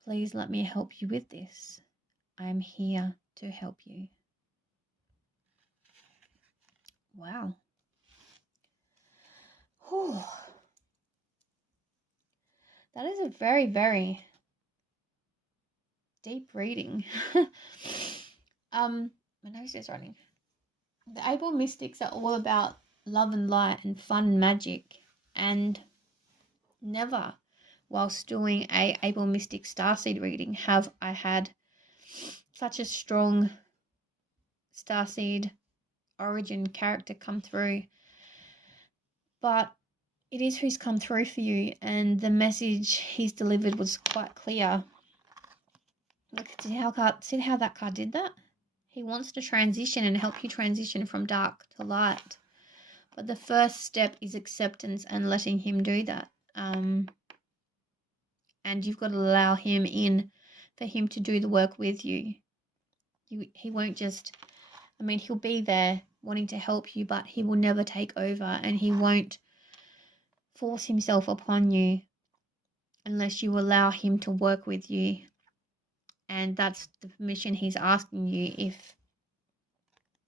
Please let me help you with this. I am here to help you. Wow. Whew. That is a very, very deep reading. My nose is running. The Abell-Mystics are all about love and light and fun and magic, and never, whilst doing a Abell-Mystic Starseed reading, have I had such a strong Starseed origin character come through. But it is who's come through for you, and the message he's delivered was quite clear. Look, see how that card did that? He wants to transition and help you transition from dark to light. But the first step is acceptance and letting him do that. And you've got to allow him in for him to do the work with you. He won't just, he'll be there wanting to help you, but he will never take over, and he won't force himself upon you unless you allow him to work with you. And that's the permission he's asking you, if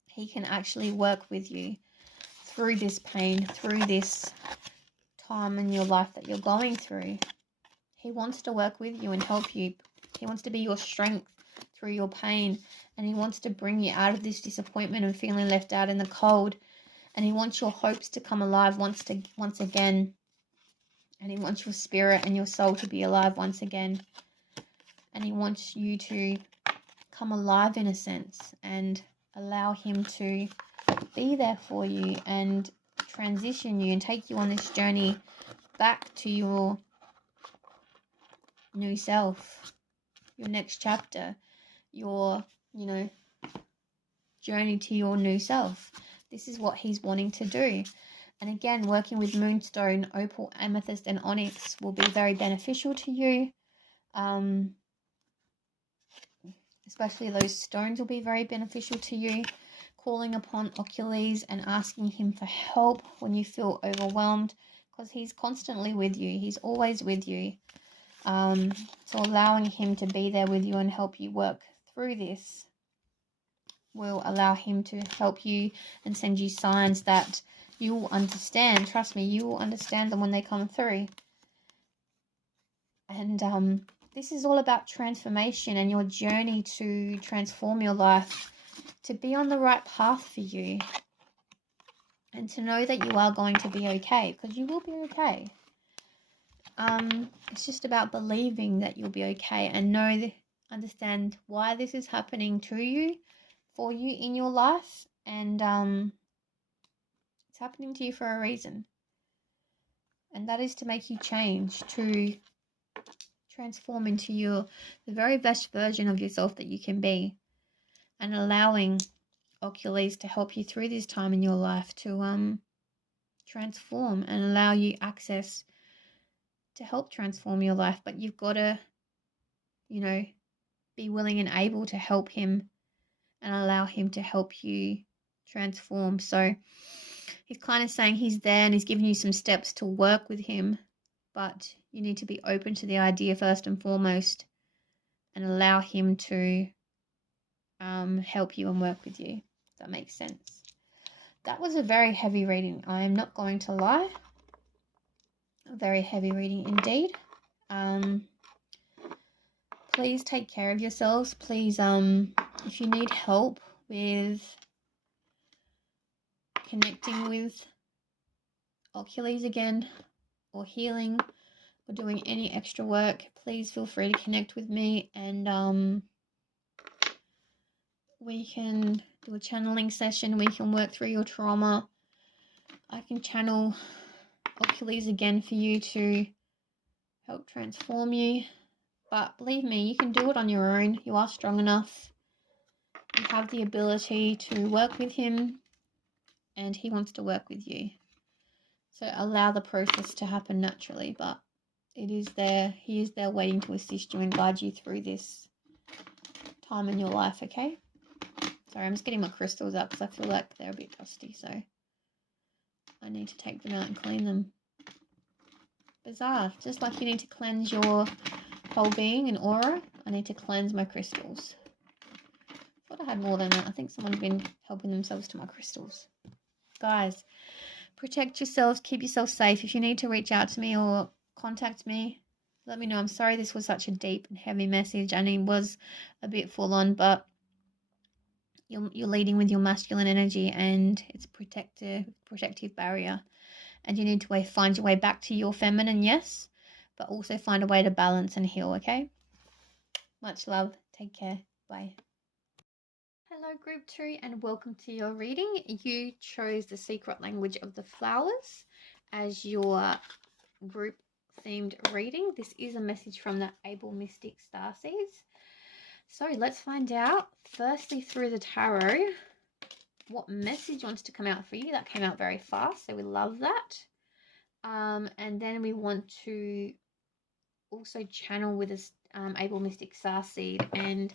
he can actually work with you through this pain, through this time in your life that you're going through. He wants to work with you and help you. He wants to be your strength through your pain, and he wants to bring you out of this disappointment and feeling left out in the cold, and he wants your hopes to come alive once again, and he wants your spirit and your soul to be alive once again, and he wants you to come alive in a sense and allow him to be there for you and transition you and take you on this journey back to your new self, your next chapter, your, journey to your new self. This is what he's wanting to do. And again, working with moonstone, opal, amethyst, and onyx will be very beneficial to you. Especially those stones will be very beneficial to you. Calling upon Oculus and asking him for help when you feel overwhelmed, because he's constantly with you. He's always with you. So allowing him to be there with you and help you work through this will allow him to help you and send you signs that you will understand. Trust me, you will understand them when they come through. And this is all about transformation and your journey to transform your life, to be on the right path for you, and to know that you are going to be okay, because you will be okay. It's just about believing that you'll be okay, and understand why this is happening to you, for you in your life, and it's happening to you for a reason. And that is to make you change, to transform into the very best version of yourself that you can be, and allowing Oculus to help you through this time in your life to transform and allow you access to help transform your life. But you've got to, be willing and able to help him and allow him to help you transform. So he's kind of saying he's there and he's giving you some steps to work with him, but you need to be open to the idea first and foremost and allow him to help you and work with you. If that makes sense. That was a very heavy reading. I am not going to lie. A very heavy reading indeed. Please take care of yourselves. Please, if you need help with connecting with Oculus again, or healing, or doing any extra work, please feel free to connect with me, and we can do a channeling session. We can work through your trauma. I can channel Oculus again for you to help transform you. But believe me, you can do it on your own. You are strong enough. You have the ability to work with him, and he wants to work with you. So allow the process to happen naturally, but he is there waiting to assist you and guide you through this time in your life, okay? Sorry, I'm just getting my crystals up because I feel like they're a bit dusty, so I need to take them out and clean them. Bizarre. Just like you need to cleanse your whole being and aura, I need to cleanse my crystals. I thought I had more than that. I think someone's been helping themselves to my crystals. Guys, protect yourselves, keep yourself safe. If you need to reach out to me or contact me, let me know. I'm sorry this was such a deep and heavy message, and it was a bit full on, but you're leading with your masculine energy, and it's a protective barrier, and you need to find your way back to your feminine, yes, but also find a way to balance and heal, okay? Much love. Take care. Bye. Hello, Group 2, and welcome to your reading. You chose the secret language of the flowers as your group themed reading. This is a message from the Abell-Mystic Starseeds. So let's find out, firstly through the tarot, what message wants to come out for you. That came out very fast, so we love that. And then we want to also channel with this Abell-Mystic Starseed and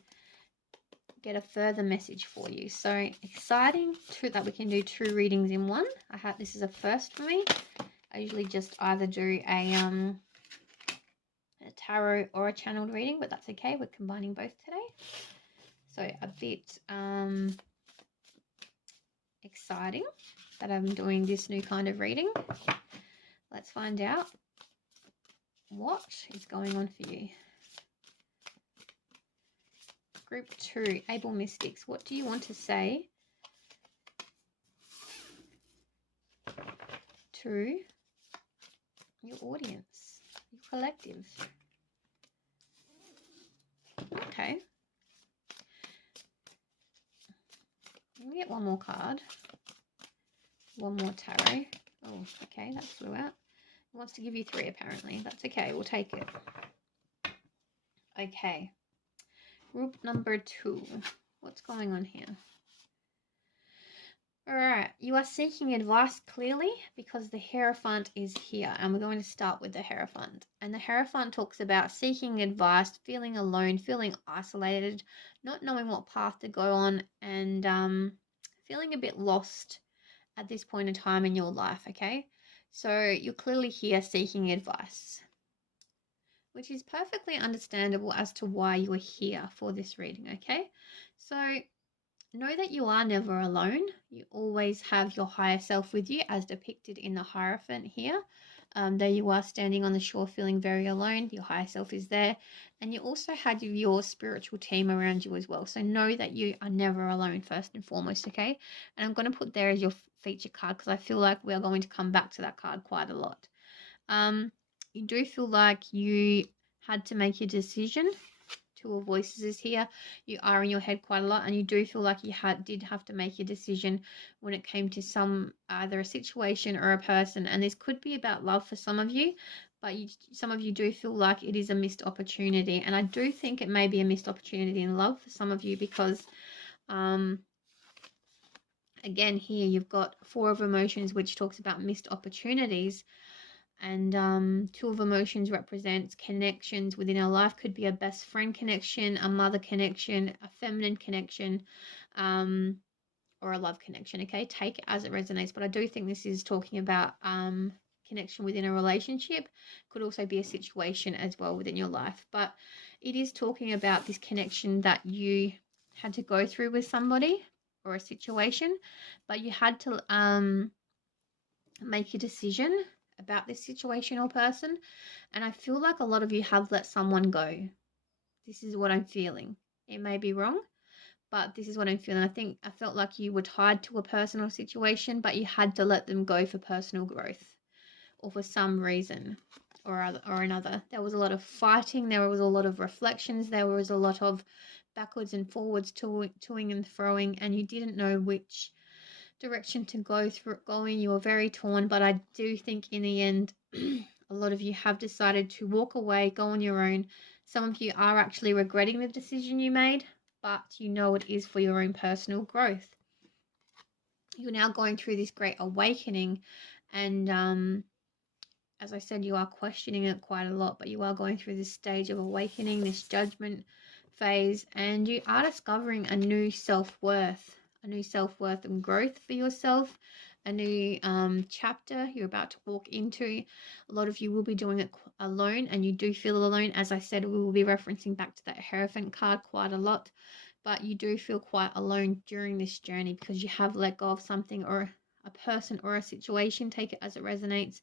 get a further message for you. So exciting that we can do 2 readings in one. This is a first for me. I usually just either do a tarot or a channeled reading, but that's okay. We're combining both today. So a bit exciting that I'm doing this new kind of reading. Let's find out what is going on for you. Group 2, Abell-Mystics, what do you want to say to your audience, your collective? Okay. Let me get one more card. One more tarot. Oh, okay, that flew out. It wants to give you 3 apparently. That's okay, we'll take it. Okay. Group number 2. What's going on here? Alright, you are seeking advice clearly because the Hierophant is here, and we're going to start with the Hierophant. And the Hierophant talks about seeking advice, feeling alone, feeling isolated, not knowing what path to go on, and feeling a bit lost at this point in time in your life, okay? So you're clearly here seeking advice, which is perfectly understandable as to why you are here for this reading, okay? So know that you are never alone. You always have your higher self with you, as depicted in the Hierophant here. There you are standing on the shore feeling very alone. Your higher self is there. And you also had your spiritual team around you as well. So know that you are never alone, first and foremost, okay? And I'm going to put there as your feature card because I feel like we are going to come back to that card quite a lot. You do feel like you had to make your decision. Two of voices is here. You are in your head quite a lot, and you do feel like you did have to make your decision when it came to either a situation or a person. And this could be about love for some of you, but some of you do feel like it is a missed opportunity. And I do think it may be a missed opportunity in love for some of you because again, here you've got Four of Emotions, which talks about missed opportunities. And Two of Emotions represents connections within our life. Could be a best friend connection, a mother connection, a feminine connection, or a love connection. Okay, take it as it resonates. But I do think this is talking about connection within a relationship. Could also be a situation as well within your life. But it is talking about this connection that you had to go through with somebody or a situation, but you had to make a decision about this situation or person. And I feel like a lot of you have let someone go. This is what I'm feeling. It may be wrong, but this is what I'm feeling. I felt like you were tied to a personal situation, but you had to let them go for personal growth or for some reason or another. There was a lot of fighting. There was a lot of reflections. There was a lot of backwards and forwards, toing and throwing, and you didn't know which direction to going. You were very torn, but I do think in the end a lot of you have decided to walk away, go on your own. Some of you are actually regretting the decision you made, but you know it is for your own personal growth. You're now going through this great awakening, and as I said, you are questioning it quite a lot, but you are going through this stage of awakening, this judgment phase, and you are discovering a new self-worth and growth for yourself, a new chapter you're about to walk into. A lot of you will be doing it alone, and you do feel alone. As I said, we will be referencing back to that Hierophant card quite a lot, but you do feel quite alone during this journey because you have let go of something or a person or a situation. Take it as it resonates.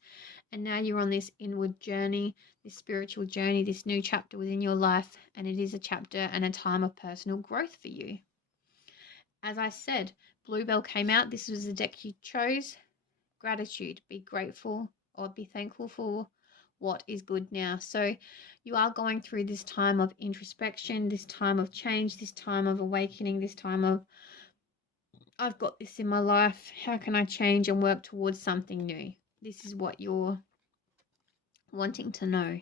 And now you're on this inward journey, this spiritual journey, this new chapter within your life, and it is a chapter and a time of personal growth for you. As I said, Bluebell came out. This was the deck you chose. Gratitude. Be grateful or be thankful for what is good now. So you are going through this time of introspection, this time of change, this time of awakening, this time of I've got this in my life. How can I change and work towards something new? This is what you're wanting to know.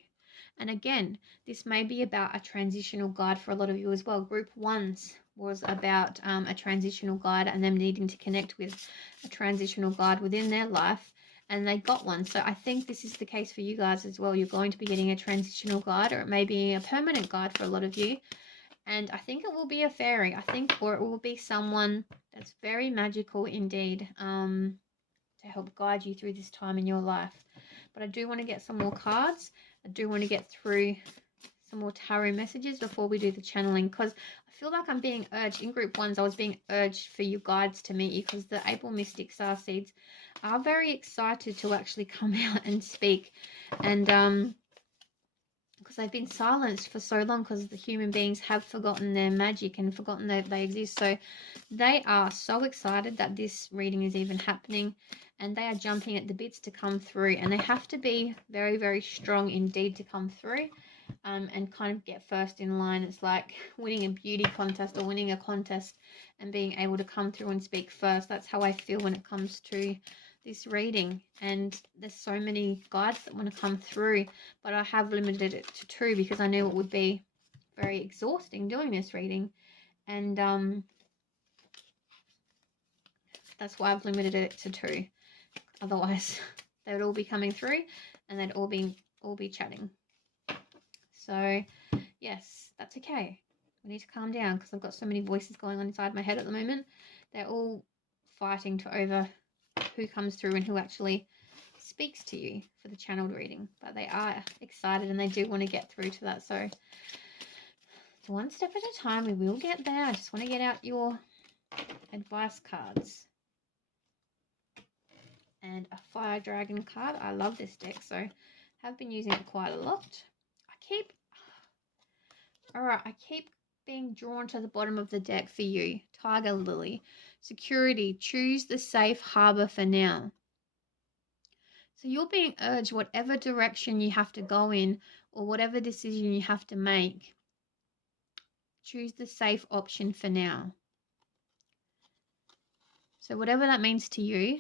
And again, this may be about a transitional guide for a lot of you as well. Group ones was about a transitional guide and them needing to connect with a transitional guide within their life, and they got one. So I think this is the case for you guys as well. You're going to be getting a transitional guide, or it may be a permanent guide for a lot of you. And I think it will be a fairy, or it will be someone that's very magical indeed, to help guide you through this time in your life. But I do want to get some more cards. I do want to get through some more tarot messages before we do the channeling, because I feel like I'm being urged. In group ones, I was being urged for you guides to meet you because the Abell-Mystic Starseeds are very excited to actually come out and speak. And because they've been silenced for so long because the human beings have forgotten their magic and forgotten that they exist. So they are so excited that this reading is even happening, and they are jumping at the bits to come through, and they have to be very, very strong indeed to come through and kind of get first in line. It's like winning a beauty contest or winning a contest and being able to come through and speak first. That's how I feel when it comes to this reading. And there's so many guides that want to come through, but I have limited it to 2 because I knew it would be very exhausting doing this reading, and that's why I've limited it to 2. Otherwise they would all be coming through and they'd all be chatting. So yes, that's okay. We need to calm down because I've got so many voices going on inside my head at the moment. They're all fighting over who comes through and who actually speaks to you for the channeled reading, but they are excited and they do want to get through to that. So one step at a time, we will get there. I just want to get out your advice cards. and a fire dragon card. I love this deck, so have been using it quite a lot. I keep being drawn to the bottom of the deck for you. Tiger Lily. Security. Choose the safe harbor for now. So you're being urged, whatever direction you have to go in or whatever decision you have to make, choose the safe option for now. So whatever that means to you,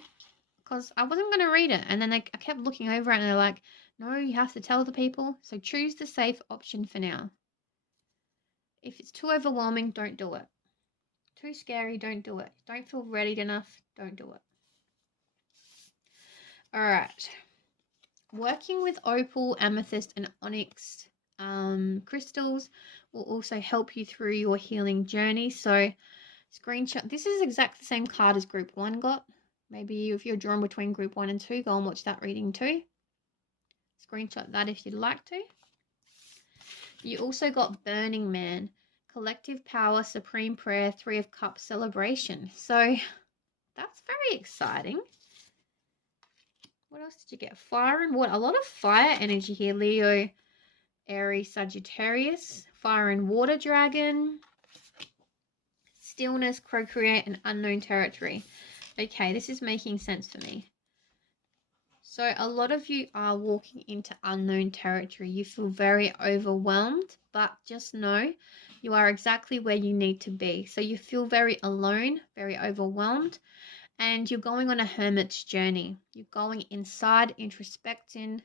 because I wasn't going to read it. And then I kept looking over it and they're like, no, you have to tell the people. So choose the safe option for now. If it's too overwhelming, don't do it. Too scary, don't do it. Don't feel ready enough, don't do it. All right. Working with opal, amethyst, and onyx crystals will also help you through your healing journey. So screenshot. This is exactly the same card as group 1 got. Maybe if you're drawn between group 1 and 2, go and watch that reading too. Screenshot that if you'd like to. You also got Burning Man, collective power, supreme prayer, 3 of Cups, celebration. So that's very exciting. What else did you get? Fire and water. A lot of fire energy here. Leo, Aries, Sagittarius. Fire and water dragon. Stillness, procreate, and unknown territory. Okay, this is making sense for me. So a lot of you are walking into unknown territory. You feel very overwhelmed, but just know you are exactly where you need to be. So you feel very alone, very overwhelmed, and you're going on a hermit's journey. You're going inside, introspecting,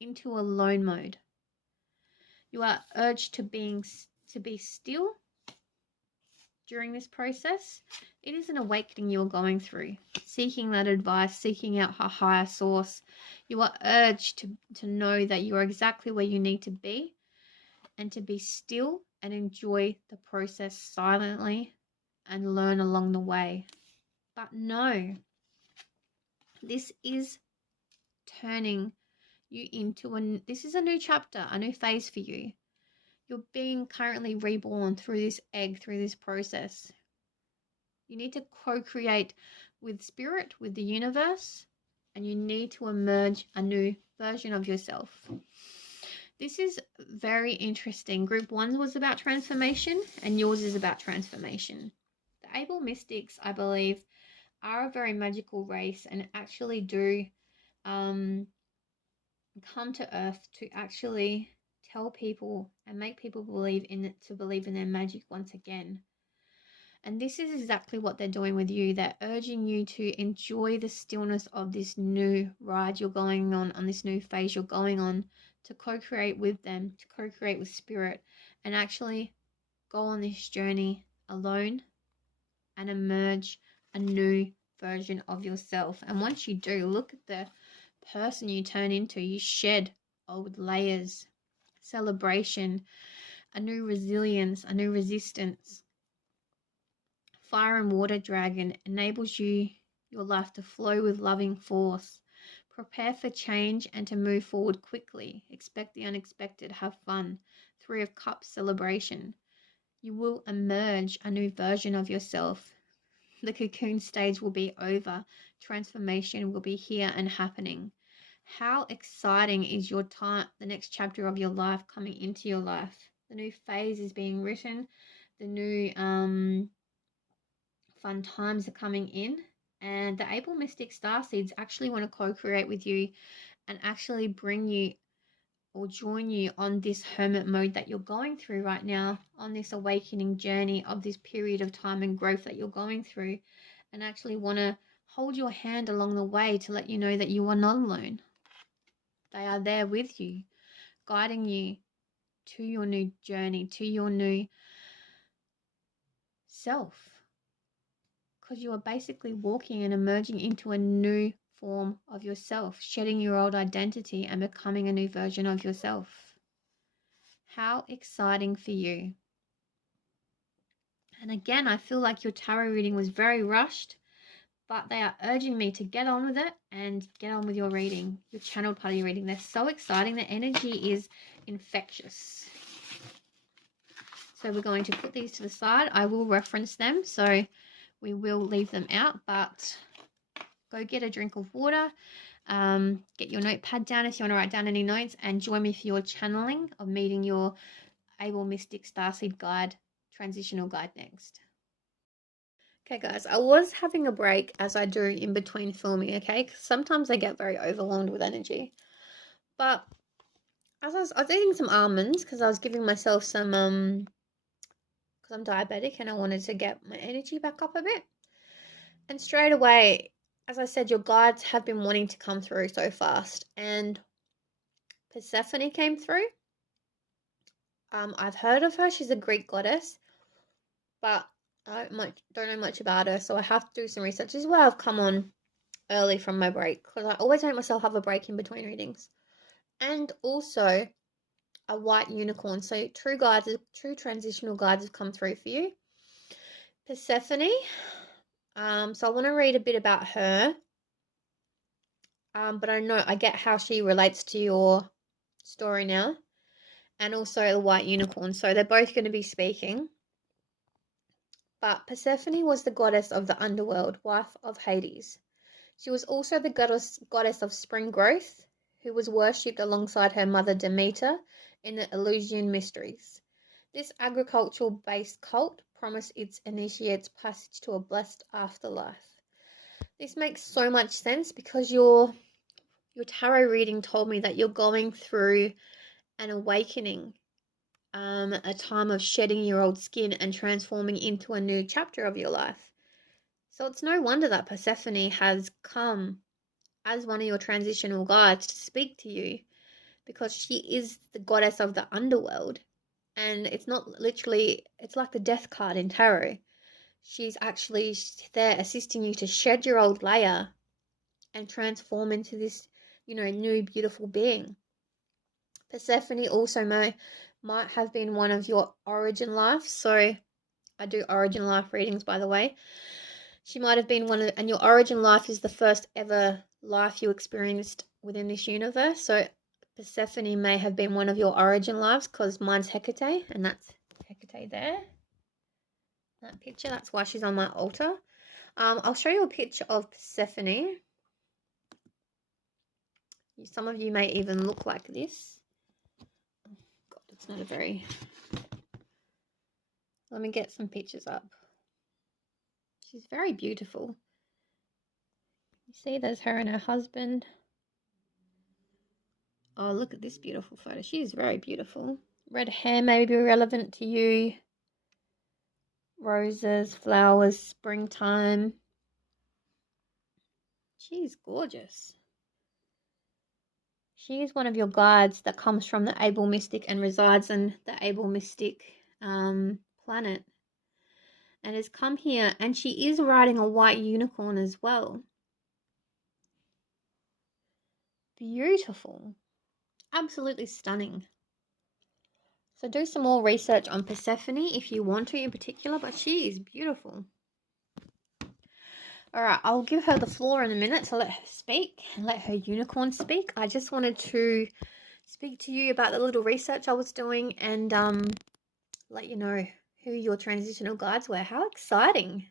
into alone mode. You are urged to be still during this process. It is an awakening you're going through, seeking that advice, seeking out a higher source. You are urged to know that you are exactly where you need to be and to be still and enjoy the process silently and learn along the way. But no, this is turning you into this is a new chapter, a new phase for you. You're being currently reborn through this egg, through this process. You need to co-create with spirit, with the universe, and you need to emerge a new version of yourself. This is very interesting. Group 1 was about transformation, and yours is about transformation. The Abell-Mystics, I believe, are a very magical race and actually do come to Earth to actually tell people and make people believe in it, to believe in their magic once again. And this is exactly what they're doing with you. They're urging you to enjoy the stillness of this new ride you're going on this new phase you're going on, to co-create with them, to co-create with spirit, and actually go on this journey alone and emerge a new version of yourself. And once you do, look at the person you turn into. You shed old layers, celebration, a new resilience, a new resistance. Fire and water dragon enables your life to flow with loving force. Prepare for change and to move forward quickly. Expect the unexpected. Have fun. 3 of Cups, celebration. You will emerge a new version of yourself. The cocoon stage will be over. Transformation will be here and happening. How exciting is your time, the next chapter of your life coming into your life. The new phase is being written. The new fun times are coming in, and the Abell-Mystic Starseeds actually want to co-create with you and actually bring you or join you on this hermit mode that you're going through right now, on this awakening journey of this period of time and growth that you're going through, and actually want to hold your hand along the way to let you know that you are not alone. They are there with you, guiding you to your new journey, to your new self. Because you are basically walking and emerging into a new form of yourself, shedding your old identity and becoming a new version of yourself. How exciting for you. And again, I feel like your tarot reading was very rushed, but they are urging me to get on with it and get on with your reading, your channeled part of your reading. They're so exciting. The energy is infectious. So we're going to put these to the side. I will reference them, so we will leave them out, but go get a drink of water, get your notepad down if you want to write down any notes, and join me for your channeling of meeting your Abell-Mystic Starseed guide, transitional guide next. Okay guys, I was having a break as I do in between filming, okay? Because sometimes I get very overwhelmed with energy. But as I was eating some almonds because I was giving myself some, because I'm diabetic and I wanted to get my energy back up a bit. And straight away, as I said, your guides have been wanting to come through so fast. And Persephone came through. I've heard of her. She's a Greek goddess. But I don't know much about her, so I have to do some research. This is why I've come on early from my break, because I always make myself have a break in between readings. And also a white unicorn. So true transitional guides have come through for you. Persephone. So I want to read a bit about her. But I get how she relates to your story now. And also the white unicorn. So they're both going to be speaking. But Persephone was the goddess of the underworld, wife of Hades. She was also the goddess of spring growth, who was worshipped alongside her mother Demeter in the Eleusinian mysteries. This agricultural-based cult promised its initiates passage to a blessed afterlife. This makes so much sense because your tarot reading told me that you're going through an awakening, a time of shedding your old skin and transforming into a new chapter of your life. So it's no wonder that Persephone has come as one of your transitional guides to speak to you, because she is the goddess of the underworld. And it's not literally, it's like the death card in tarot. She's actually there assisting you to shed your old layer and transform into this, new beautiful being. Persephone also might have been one of your origin lives. So I do origin life readings, by the way. She might have been and your origin life is the first ever life you experienced within this universe. So Persephone may have been one of your origin lives, because mine's Hecate, and that's Hecate there. That picture, that's why she's on my altar. I'll show you a picture of Persephone. Some of you may even look like this. God, it's not a very... Let me get some pictures up. She's very beautiful. You see, there's her and her husband. Oh, look at this beautiful photo. She is very beautiful. Red hair may be relevant to you. Roses, flowers, springtime. She's gorgeous. She is one of your guides that comes from the Abell-Mystic and resides in the Abell-Mystic planet. And has come here, and she is riding a white unicorn as well. Beautiful. Absolutely stunning. So do some more research on Persephone if you want to in particular, but she is beautiful. Alright, I'll give her the floor in a minute to let her speak and let her unicorn speak. I just wanted to speak to you about the little research I was doing and let you know who your transitional guides were. How exciting!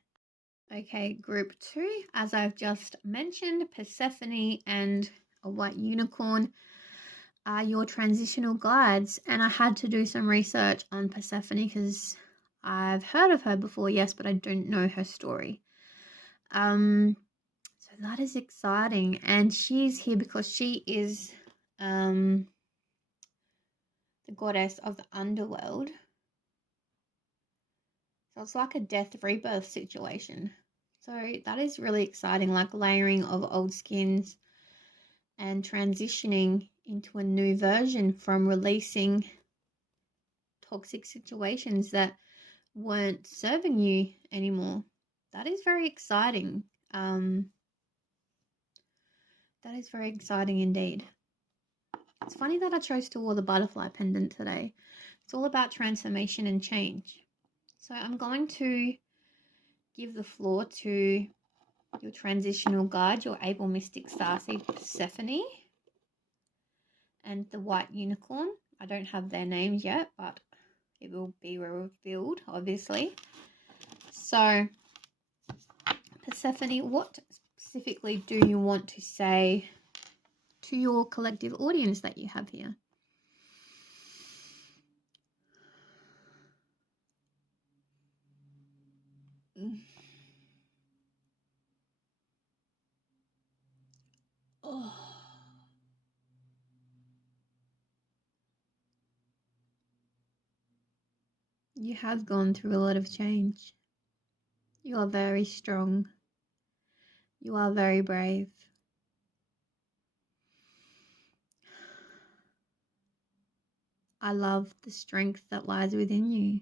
Okay, group 2, as I've just mentioned, Persephone and a white unicorn are your transitional guides, and I had to do some research on Persephone because I've heard of her before, yes, but I don't know her story. So that is exciting, and she's here because she is the goddess of the underworld. So it's like a death rebirth situation. So that is really exciting, like layering of old skins and transitioning into a new version from releasing toxic situations that weren't serving you anymore. That is very exciting. That is very exciting indeed. It's funny that I chose to wear the butterfly pendant today. It's all about transformation and change. So I'm going to give the floor to your transitional guide, your Abell-Mystic Starseed Persephone, and the white unicorn. I don't have their names yet, but it will be revealed, obviously. So, Persephone, what specifically do you want to say to your collective audience that you have here? Oh. You have gone through a lot of change. You are very strong. You are very brave. I love the strength that lies within you.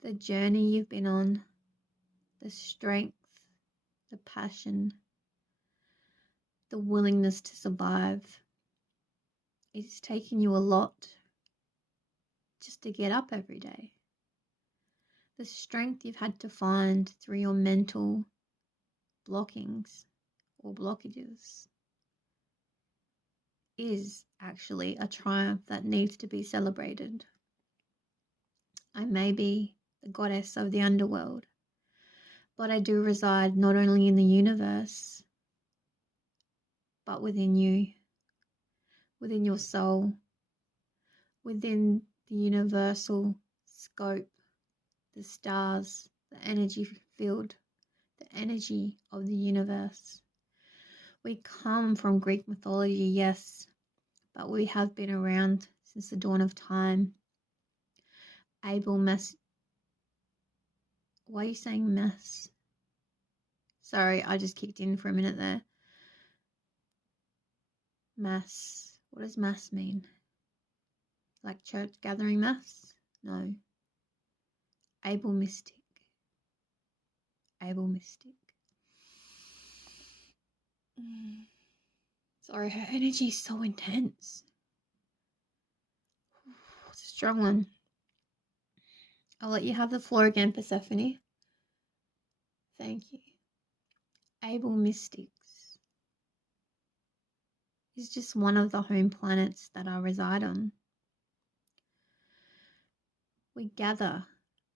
The journey you've been on, the strength, the passion, the willingness to survive. It's taken you a lot just to get up every day. The strength you've had to find through your mental blockings or blockages is actually a triumph that needs to be celebrated. I may be the goddess of the underworld, but I do reside not only in the universe, but within you, within your soul, within the universal scope, the stars, the energy field, the energy of the universe. We come from Greek mythology, yes, but we have been around since the dawn of time. Abell-Mystic. Why are you saying mess? Sorry, I just kicked in for a minute there. Mass. What does mass mean? Like church gathering mass? No. Abell-Mystic. Abell-Mystic. Sorry, her energy is so intense. It's a strong one. I'll let you have the floor again, Persephone. Thank you. Abell-Mystics is just one of the home planets that I reside on. We gather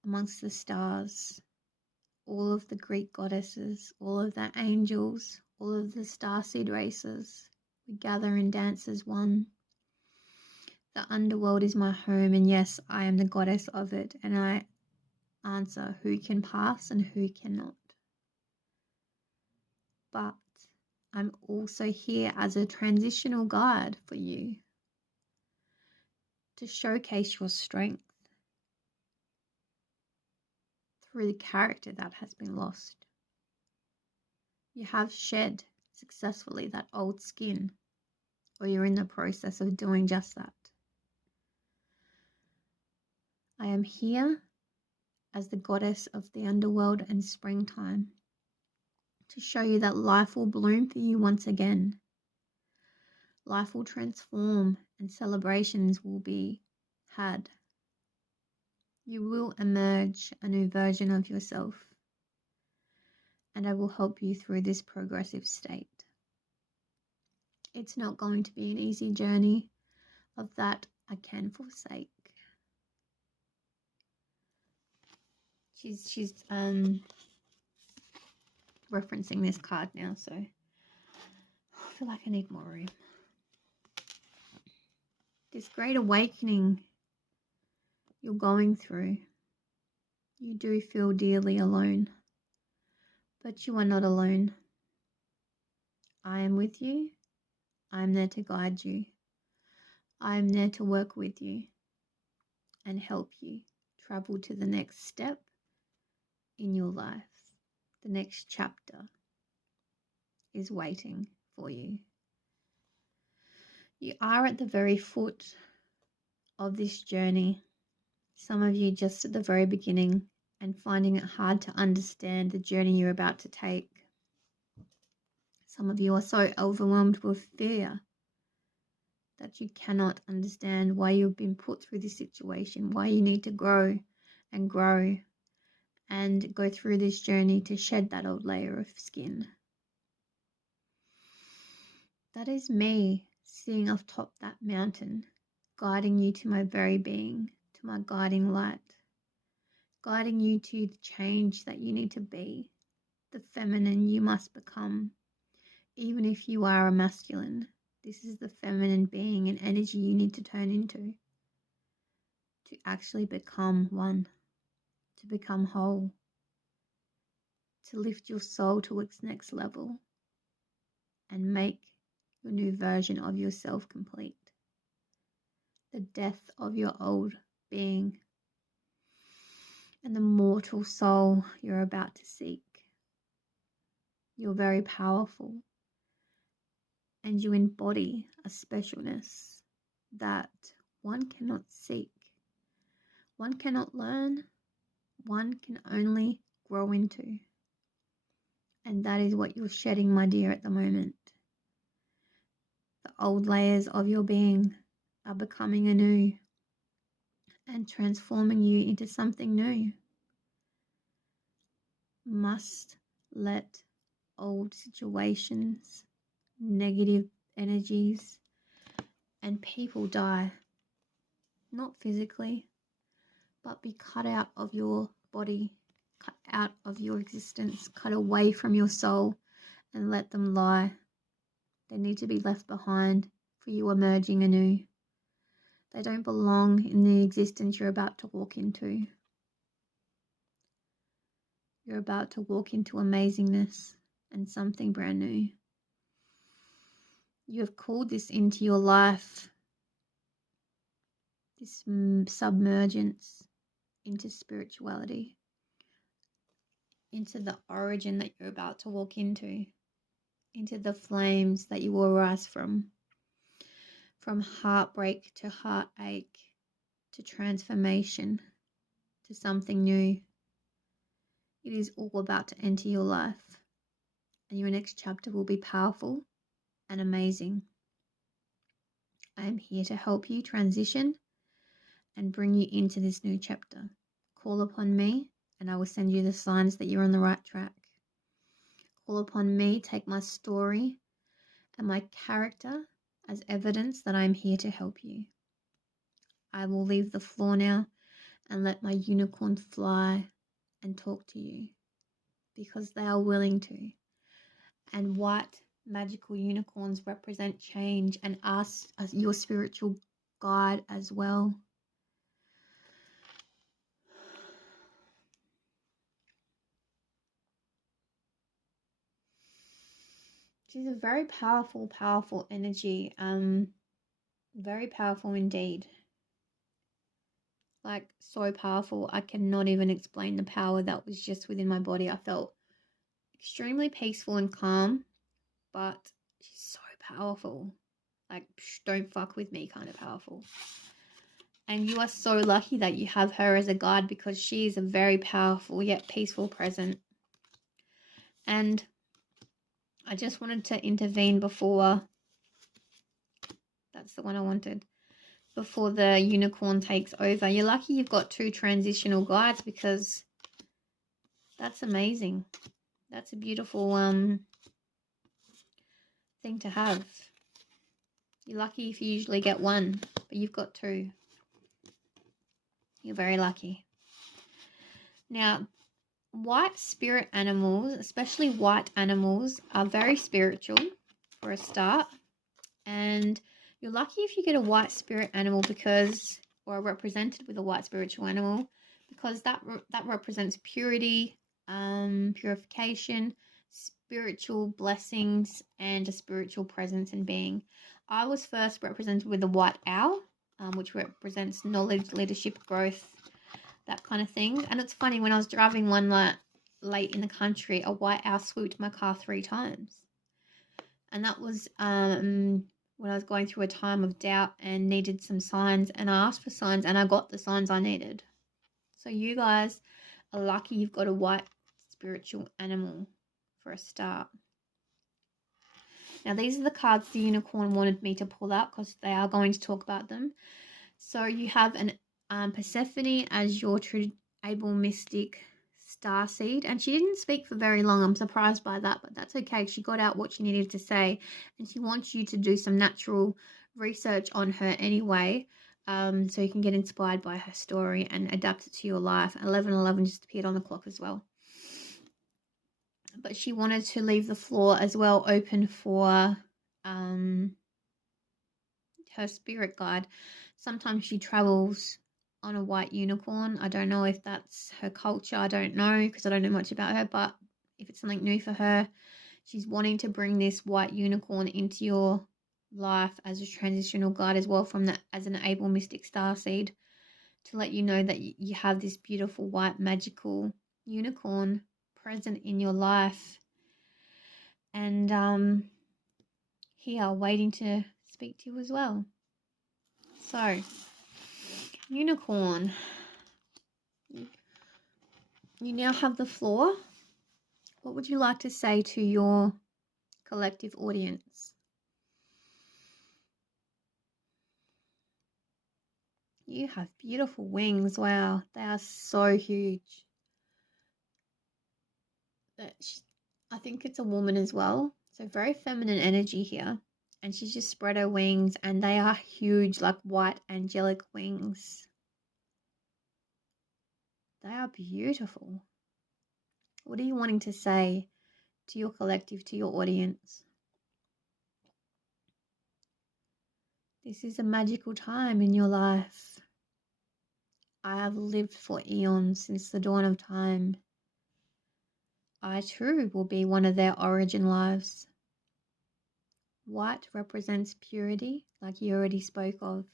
amongst the stars, all of the Greek goddesses, all of the angels, all of the starseed races. We gather and dance as one. The underworld is my home, and yes, I am the goddess of it, and I answer who can pass and who cannot. But I'm also here as a transitional guide for you to showcase your strength through the character that has been lost. You have shed successfully that old skin, or you're in the process of doing just that. I am here as the goddess of the underworld and springtime to show you that life will bloom for you once again. Life will transform and celebrations will be had. You will emerge a new version of yourself, and I will help you through this progressive state. It's not going to be an easy journey, of that I can forsake. She's referencing this card now, so I feel like I need more room. This great awakening you're going through, you do feel dearly alone, but you are not alone. I am with you. I am there to guide you. I am there to work with you and help you travel to the next step in your life. The next chapter is waiting for you. You are at the very foot of this journey. Some of you just at the very beginning and finding it hard to understand the journey you're about to take. Some of you are so overwhelmed with fear that you cannot understand why you've been put through this situation, why you need to grow and grow and go through this journey to shed that old layer of skin. That is me sitting off top that mountain, guiding you to my very being, to my guiding light, guiding you to the change that you need to be, the feminine you must become, even if you are a masculine. This is the feminine being and energy you need to turn into to actually become one, to become whole, to lift your soul to its next level and make your new version of yourself complete. The death of your old being and the mortal soul you're about to seek. You're very powerful and you embody a specialness that one cannot seek, one cannot learn, one can only grow into. And that is what you're shedding, my dear, at the moment. The old layers of your being are becoming anew and transforming you into something new. Must let old situations, negative energies, and people die. Not physically, but be cut out of your body, cut out of your existence, cut away from your soul, and let them lie. They need to be left behind for you emerging anew. They don't belong in the existence you're about to walk into. You're about to walk into amazingness and something brand new. You have called this into your life, this submergence into spirituality, into the origin that you're about to walk into the flames that you will rise from heartbreak to heartache, to transformation, to something new. It is all about to enter your life, and your next chapter will be powerful and amazing. I am here to help you transition and bring you into this new chapter. Call upon me, and I will send you the signs that you're on the right track. Call upon me, take my story and my character as evidence that I am here to help you. I will leave the floor now and let my unicorn fly and talk to you because they are willing to. And white magical unicorns represent change and us as your spiritual guide as well. She's a very powerful, powerful energy. Very powerful indeed. Like, so powerful. I cannot even explain the power that was just within my body. I felt extremely peaceful and calm, but she's so powerful. Like, don't fuck with me kind of powerful. And you are so lucky that you have her as a guide because she is a very powerful yet peaceful presence. And I just wanted to intervene before, that's the one I wanted, before the unicorn takes over. You're lucky you've got 2 transitional guides because that's amazing. That's a beautiful thing to have. You're lucky if you usually get 1, but you've got 2. You're very lucky. Now, white spirit animals, especially white animals, are very spiritual for a start. And you're lucky if you get a white spirit animal because, or are represented with a white spiritual animal, because that represents purity, purification, spiritual blessings, and a spiritual presence and being. I was first represented with a white owl, which represents knowledge, leadership, growth, that kind of thing. And it's funny, when I was driving one late in the country, a white owl swooped my car 3 times. And that was when I was going through a time of doubt and needed some signs. And I asked for signs and I got the signs I needed. So you guys are lucky you've got a white spiritual animal for a start. Now, these are the cards the unicorn wanted me to pull out because they are going to talk about them. So you have an Persephone as your Abell-Mystic Starseed, and she didn't speak for very long. I'm surprised by that, but that's okay. She got out what she needed to say, and she wants you to do some natural research on her anyway, so you can get inspired by her story and adapt it to your life. 1111 just appeared on the clock as well. but she wanted to leave the floor as well open for her spirit guide. Sometimes she travels on a white unicorn. I don't know if that's her culture. I don't know because I don't know much about her, but if it's something new for her, she's wanting to bring this white unicorn into your life as a transitional guide as well as an Abell-Mystic Starseed, to let you know that you have this beautiful white magical unicorn present in your life. And here waiting to speak to you as well. So, unicorn, you now have the floor. What would you like to say to your collective audience? You have beautiful wings. Wow, they are so huge. I think it's a woman as well. So very feminine energy here. And she's just spread her wings and they are huge, like white angelic wings. They are beautiful. What are you wanting to say to your collective, to your audience? This is a magical time in your life. I have lived for eons since the dawn of time. I too will be one of their origin lives. White represents purity, like you already spoke of.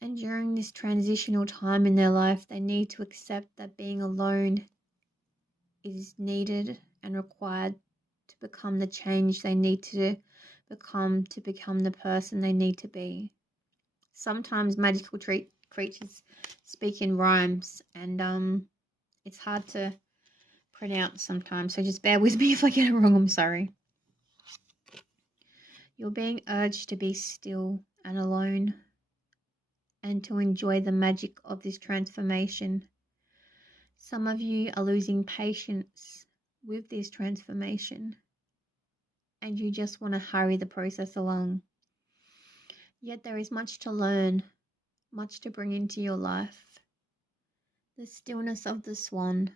And during this transitional time in their life, they need to accept that being alone is needed and required to become the change they need to become the person they need to be. Sometimes magical creatures speak in rhymes, and it's hard to pronounce sometimes, so just bear with me if I get it wrong. I'm sorry. You're being urged to be still and alone and to enjoy the magic of this transformation. Some of you are losing patience with this transformation and you just want to hurry the process along. Yet there is much to learn, much to bring into your life. The stillness of the swan,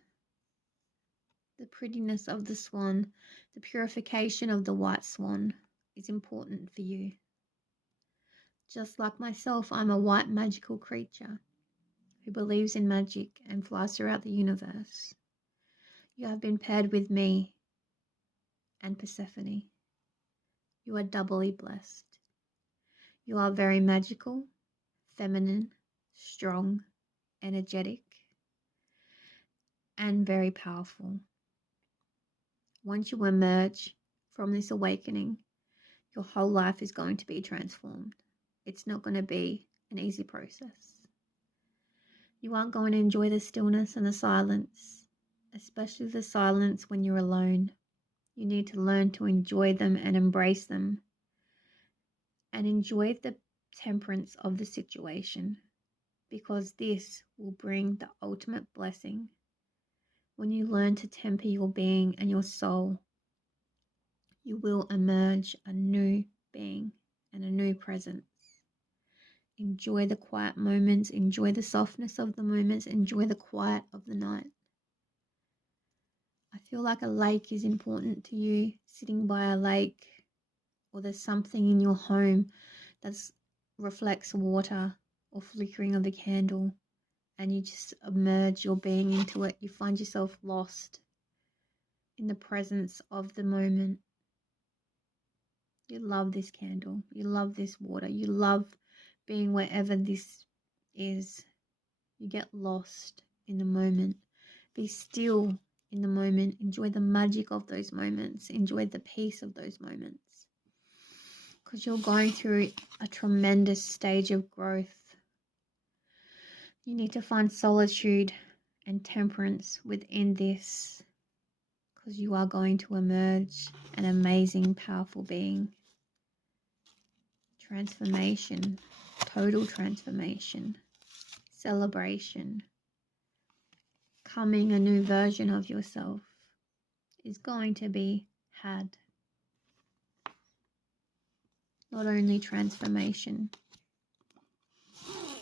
the prettiness of the swan, the purification of the white swan is important for you. Just like myself, I'm a white magical creature who believes in magic and flies throughout the universe. You have been paired with me and Persephone. You are doubly blessed. You are very magical, feminine, strong, energetic, and very powerful. Once you emerge from this awakening, your whole life is going to be transformed. It's not going to be an easy process. You aren't going to enjoy the stillness and the silence, especially the silence when you're alone. You need to learn to enjoy them and embrace them and enjoy the temperance of the situation, because this will bring the ultimate blessing. When you learn to temper your being and your soul, you will emerge a new being and a new presence. Enjoy the quiet moments, enjoy the softness of the moments, enjoy the quiet of the night. I feel like a lake is important to you, sitting by a lake, or there's something in your home that reflects water or flickering of the candle, and you just immerse your being into it. You find yourself lost in the presence of the moment. You love this candle. You love this water. You love being wherever this is. You get lost in the moment. Be still in the moment. Enjoy the magic of those moments. Enjoy the peace of those moments. Because you're going through a tremendous stage of growth. You need to find solitude and temperance within this, because you are going to emerge an amazing, powerful being. Transformation, total transformation, celebration, coming a new version of yourself is going to be had. Not only transformation,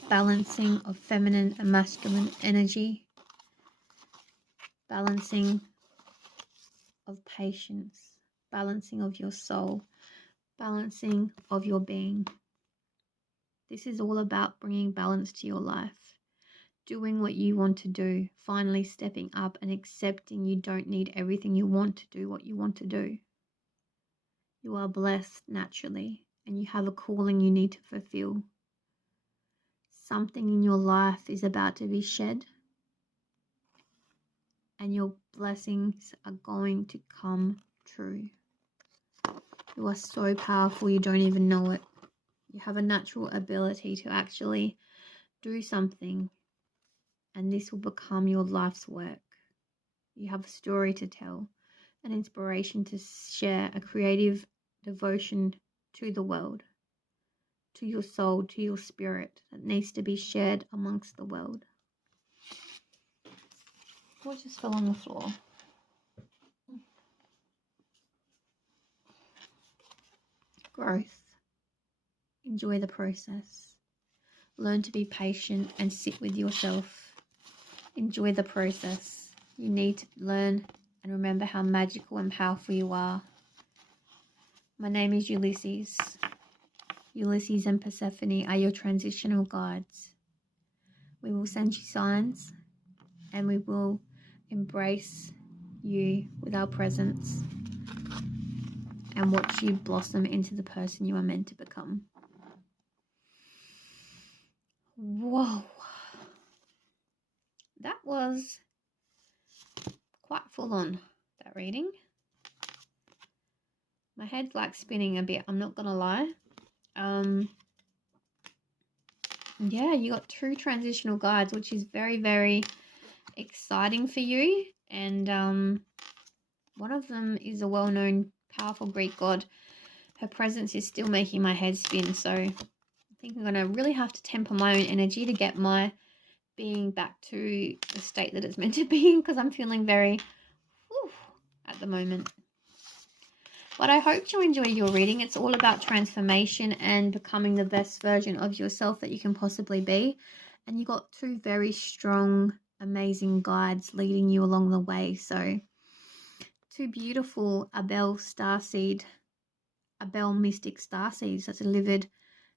balancing of feminine and masculine energy, balancing of patience, balancing of your soul, balancing of your being. This is all about bringing balance to your life, doing what you want to do, finally stepping up and accepting you don't need everything you want to do what you want to do. You are blessed naturally, and you have a calling you need to fulfill. Something in your life is about to be shed, and your blessings are going to come true. You are so powerful, you don't even know it. You have a natural ability to actually do something, and this will become your life's work. You have a story to tell, an inspiration to share, a creative devotion to the world, to your soul, to your spirit that needs to be shared amongst the world. What just fell on the floor? Growth. Enjoy the process. Learn to be patient and sit with yourself. Enjoy the process. You need to learn and remember how magical and powerful you are. My name is Ulysses. Ulysses and Persephone are your transitional guides. We will send you signs, and we will embrace you with our presence and watch you blossom into the person you are meant to become. Whoa. That was quite full on, that reading. My head's like spinning a bit, I'm not gonna lie. Yeah, you got 2 transitional guides, which is very, very exciting for you. And one of them is a well-known, powerful Greek god. Her presence is still making my head spin, so I think I'm gonna really have to temper my own energy to get my being back to the state that it's meant to be in, because I'm feeling very at the moment. But I hope you enjoyed your reading. It's all about transformation and becoming the best version of yourself that you can possibly be. And you got 2 very strong, amazing guides leading you along the way. So 2 beautiful Abell-Mystic Starseeds that delivered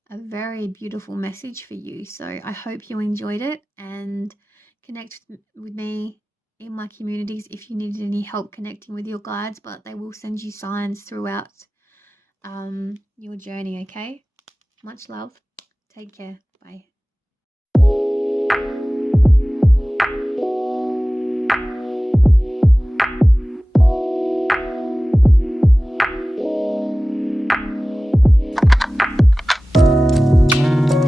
a very beautiful message for you. So I hope you enjoyed it, and connect with me in my communities if you needed any help connecting with your guides, but they will send you signs throughout your journey. Okay, much love, take care, bye.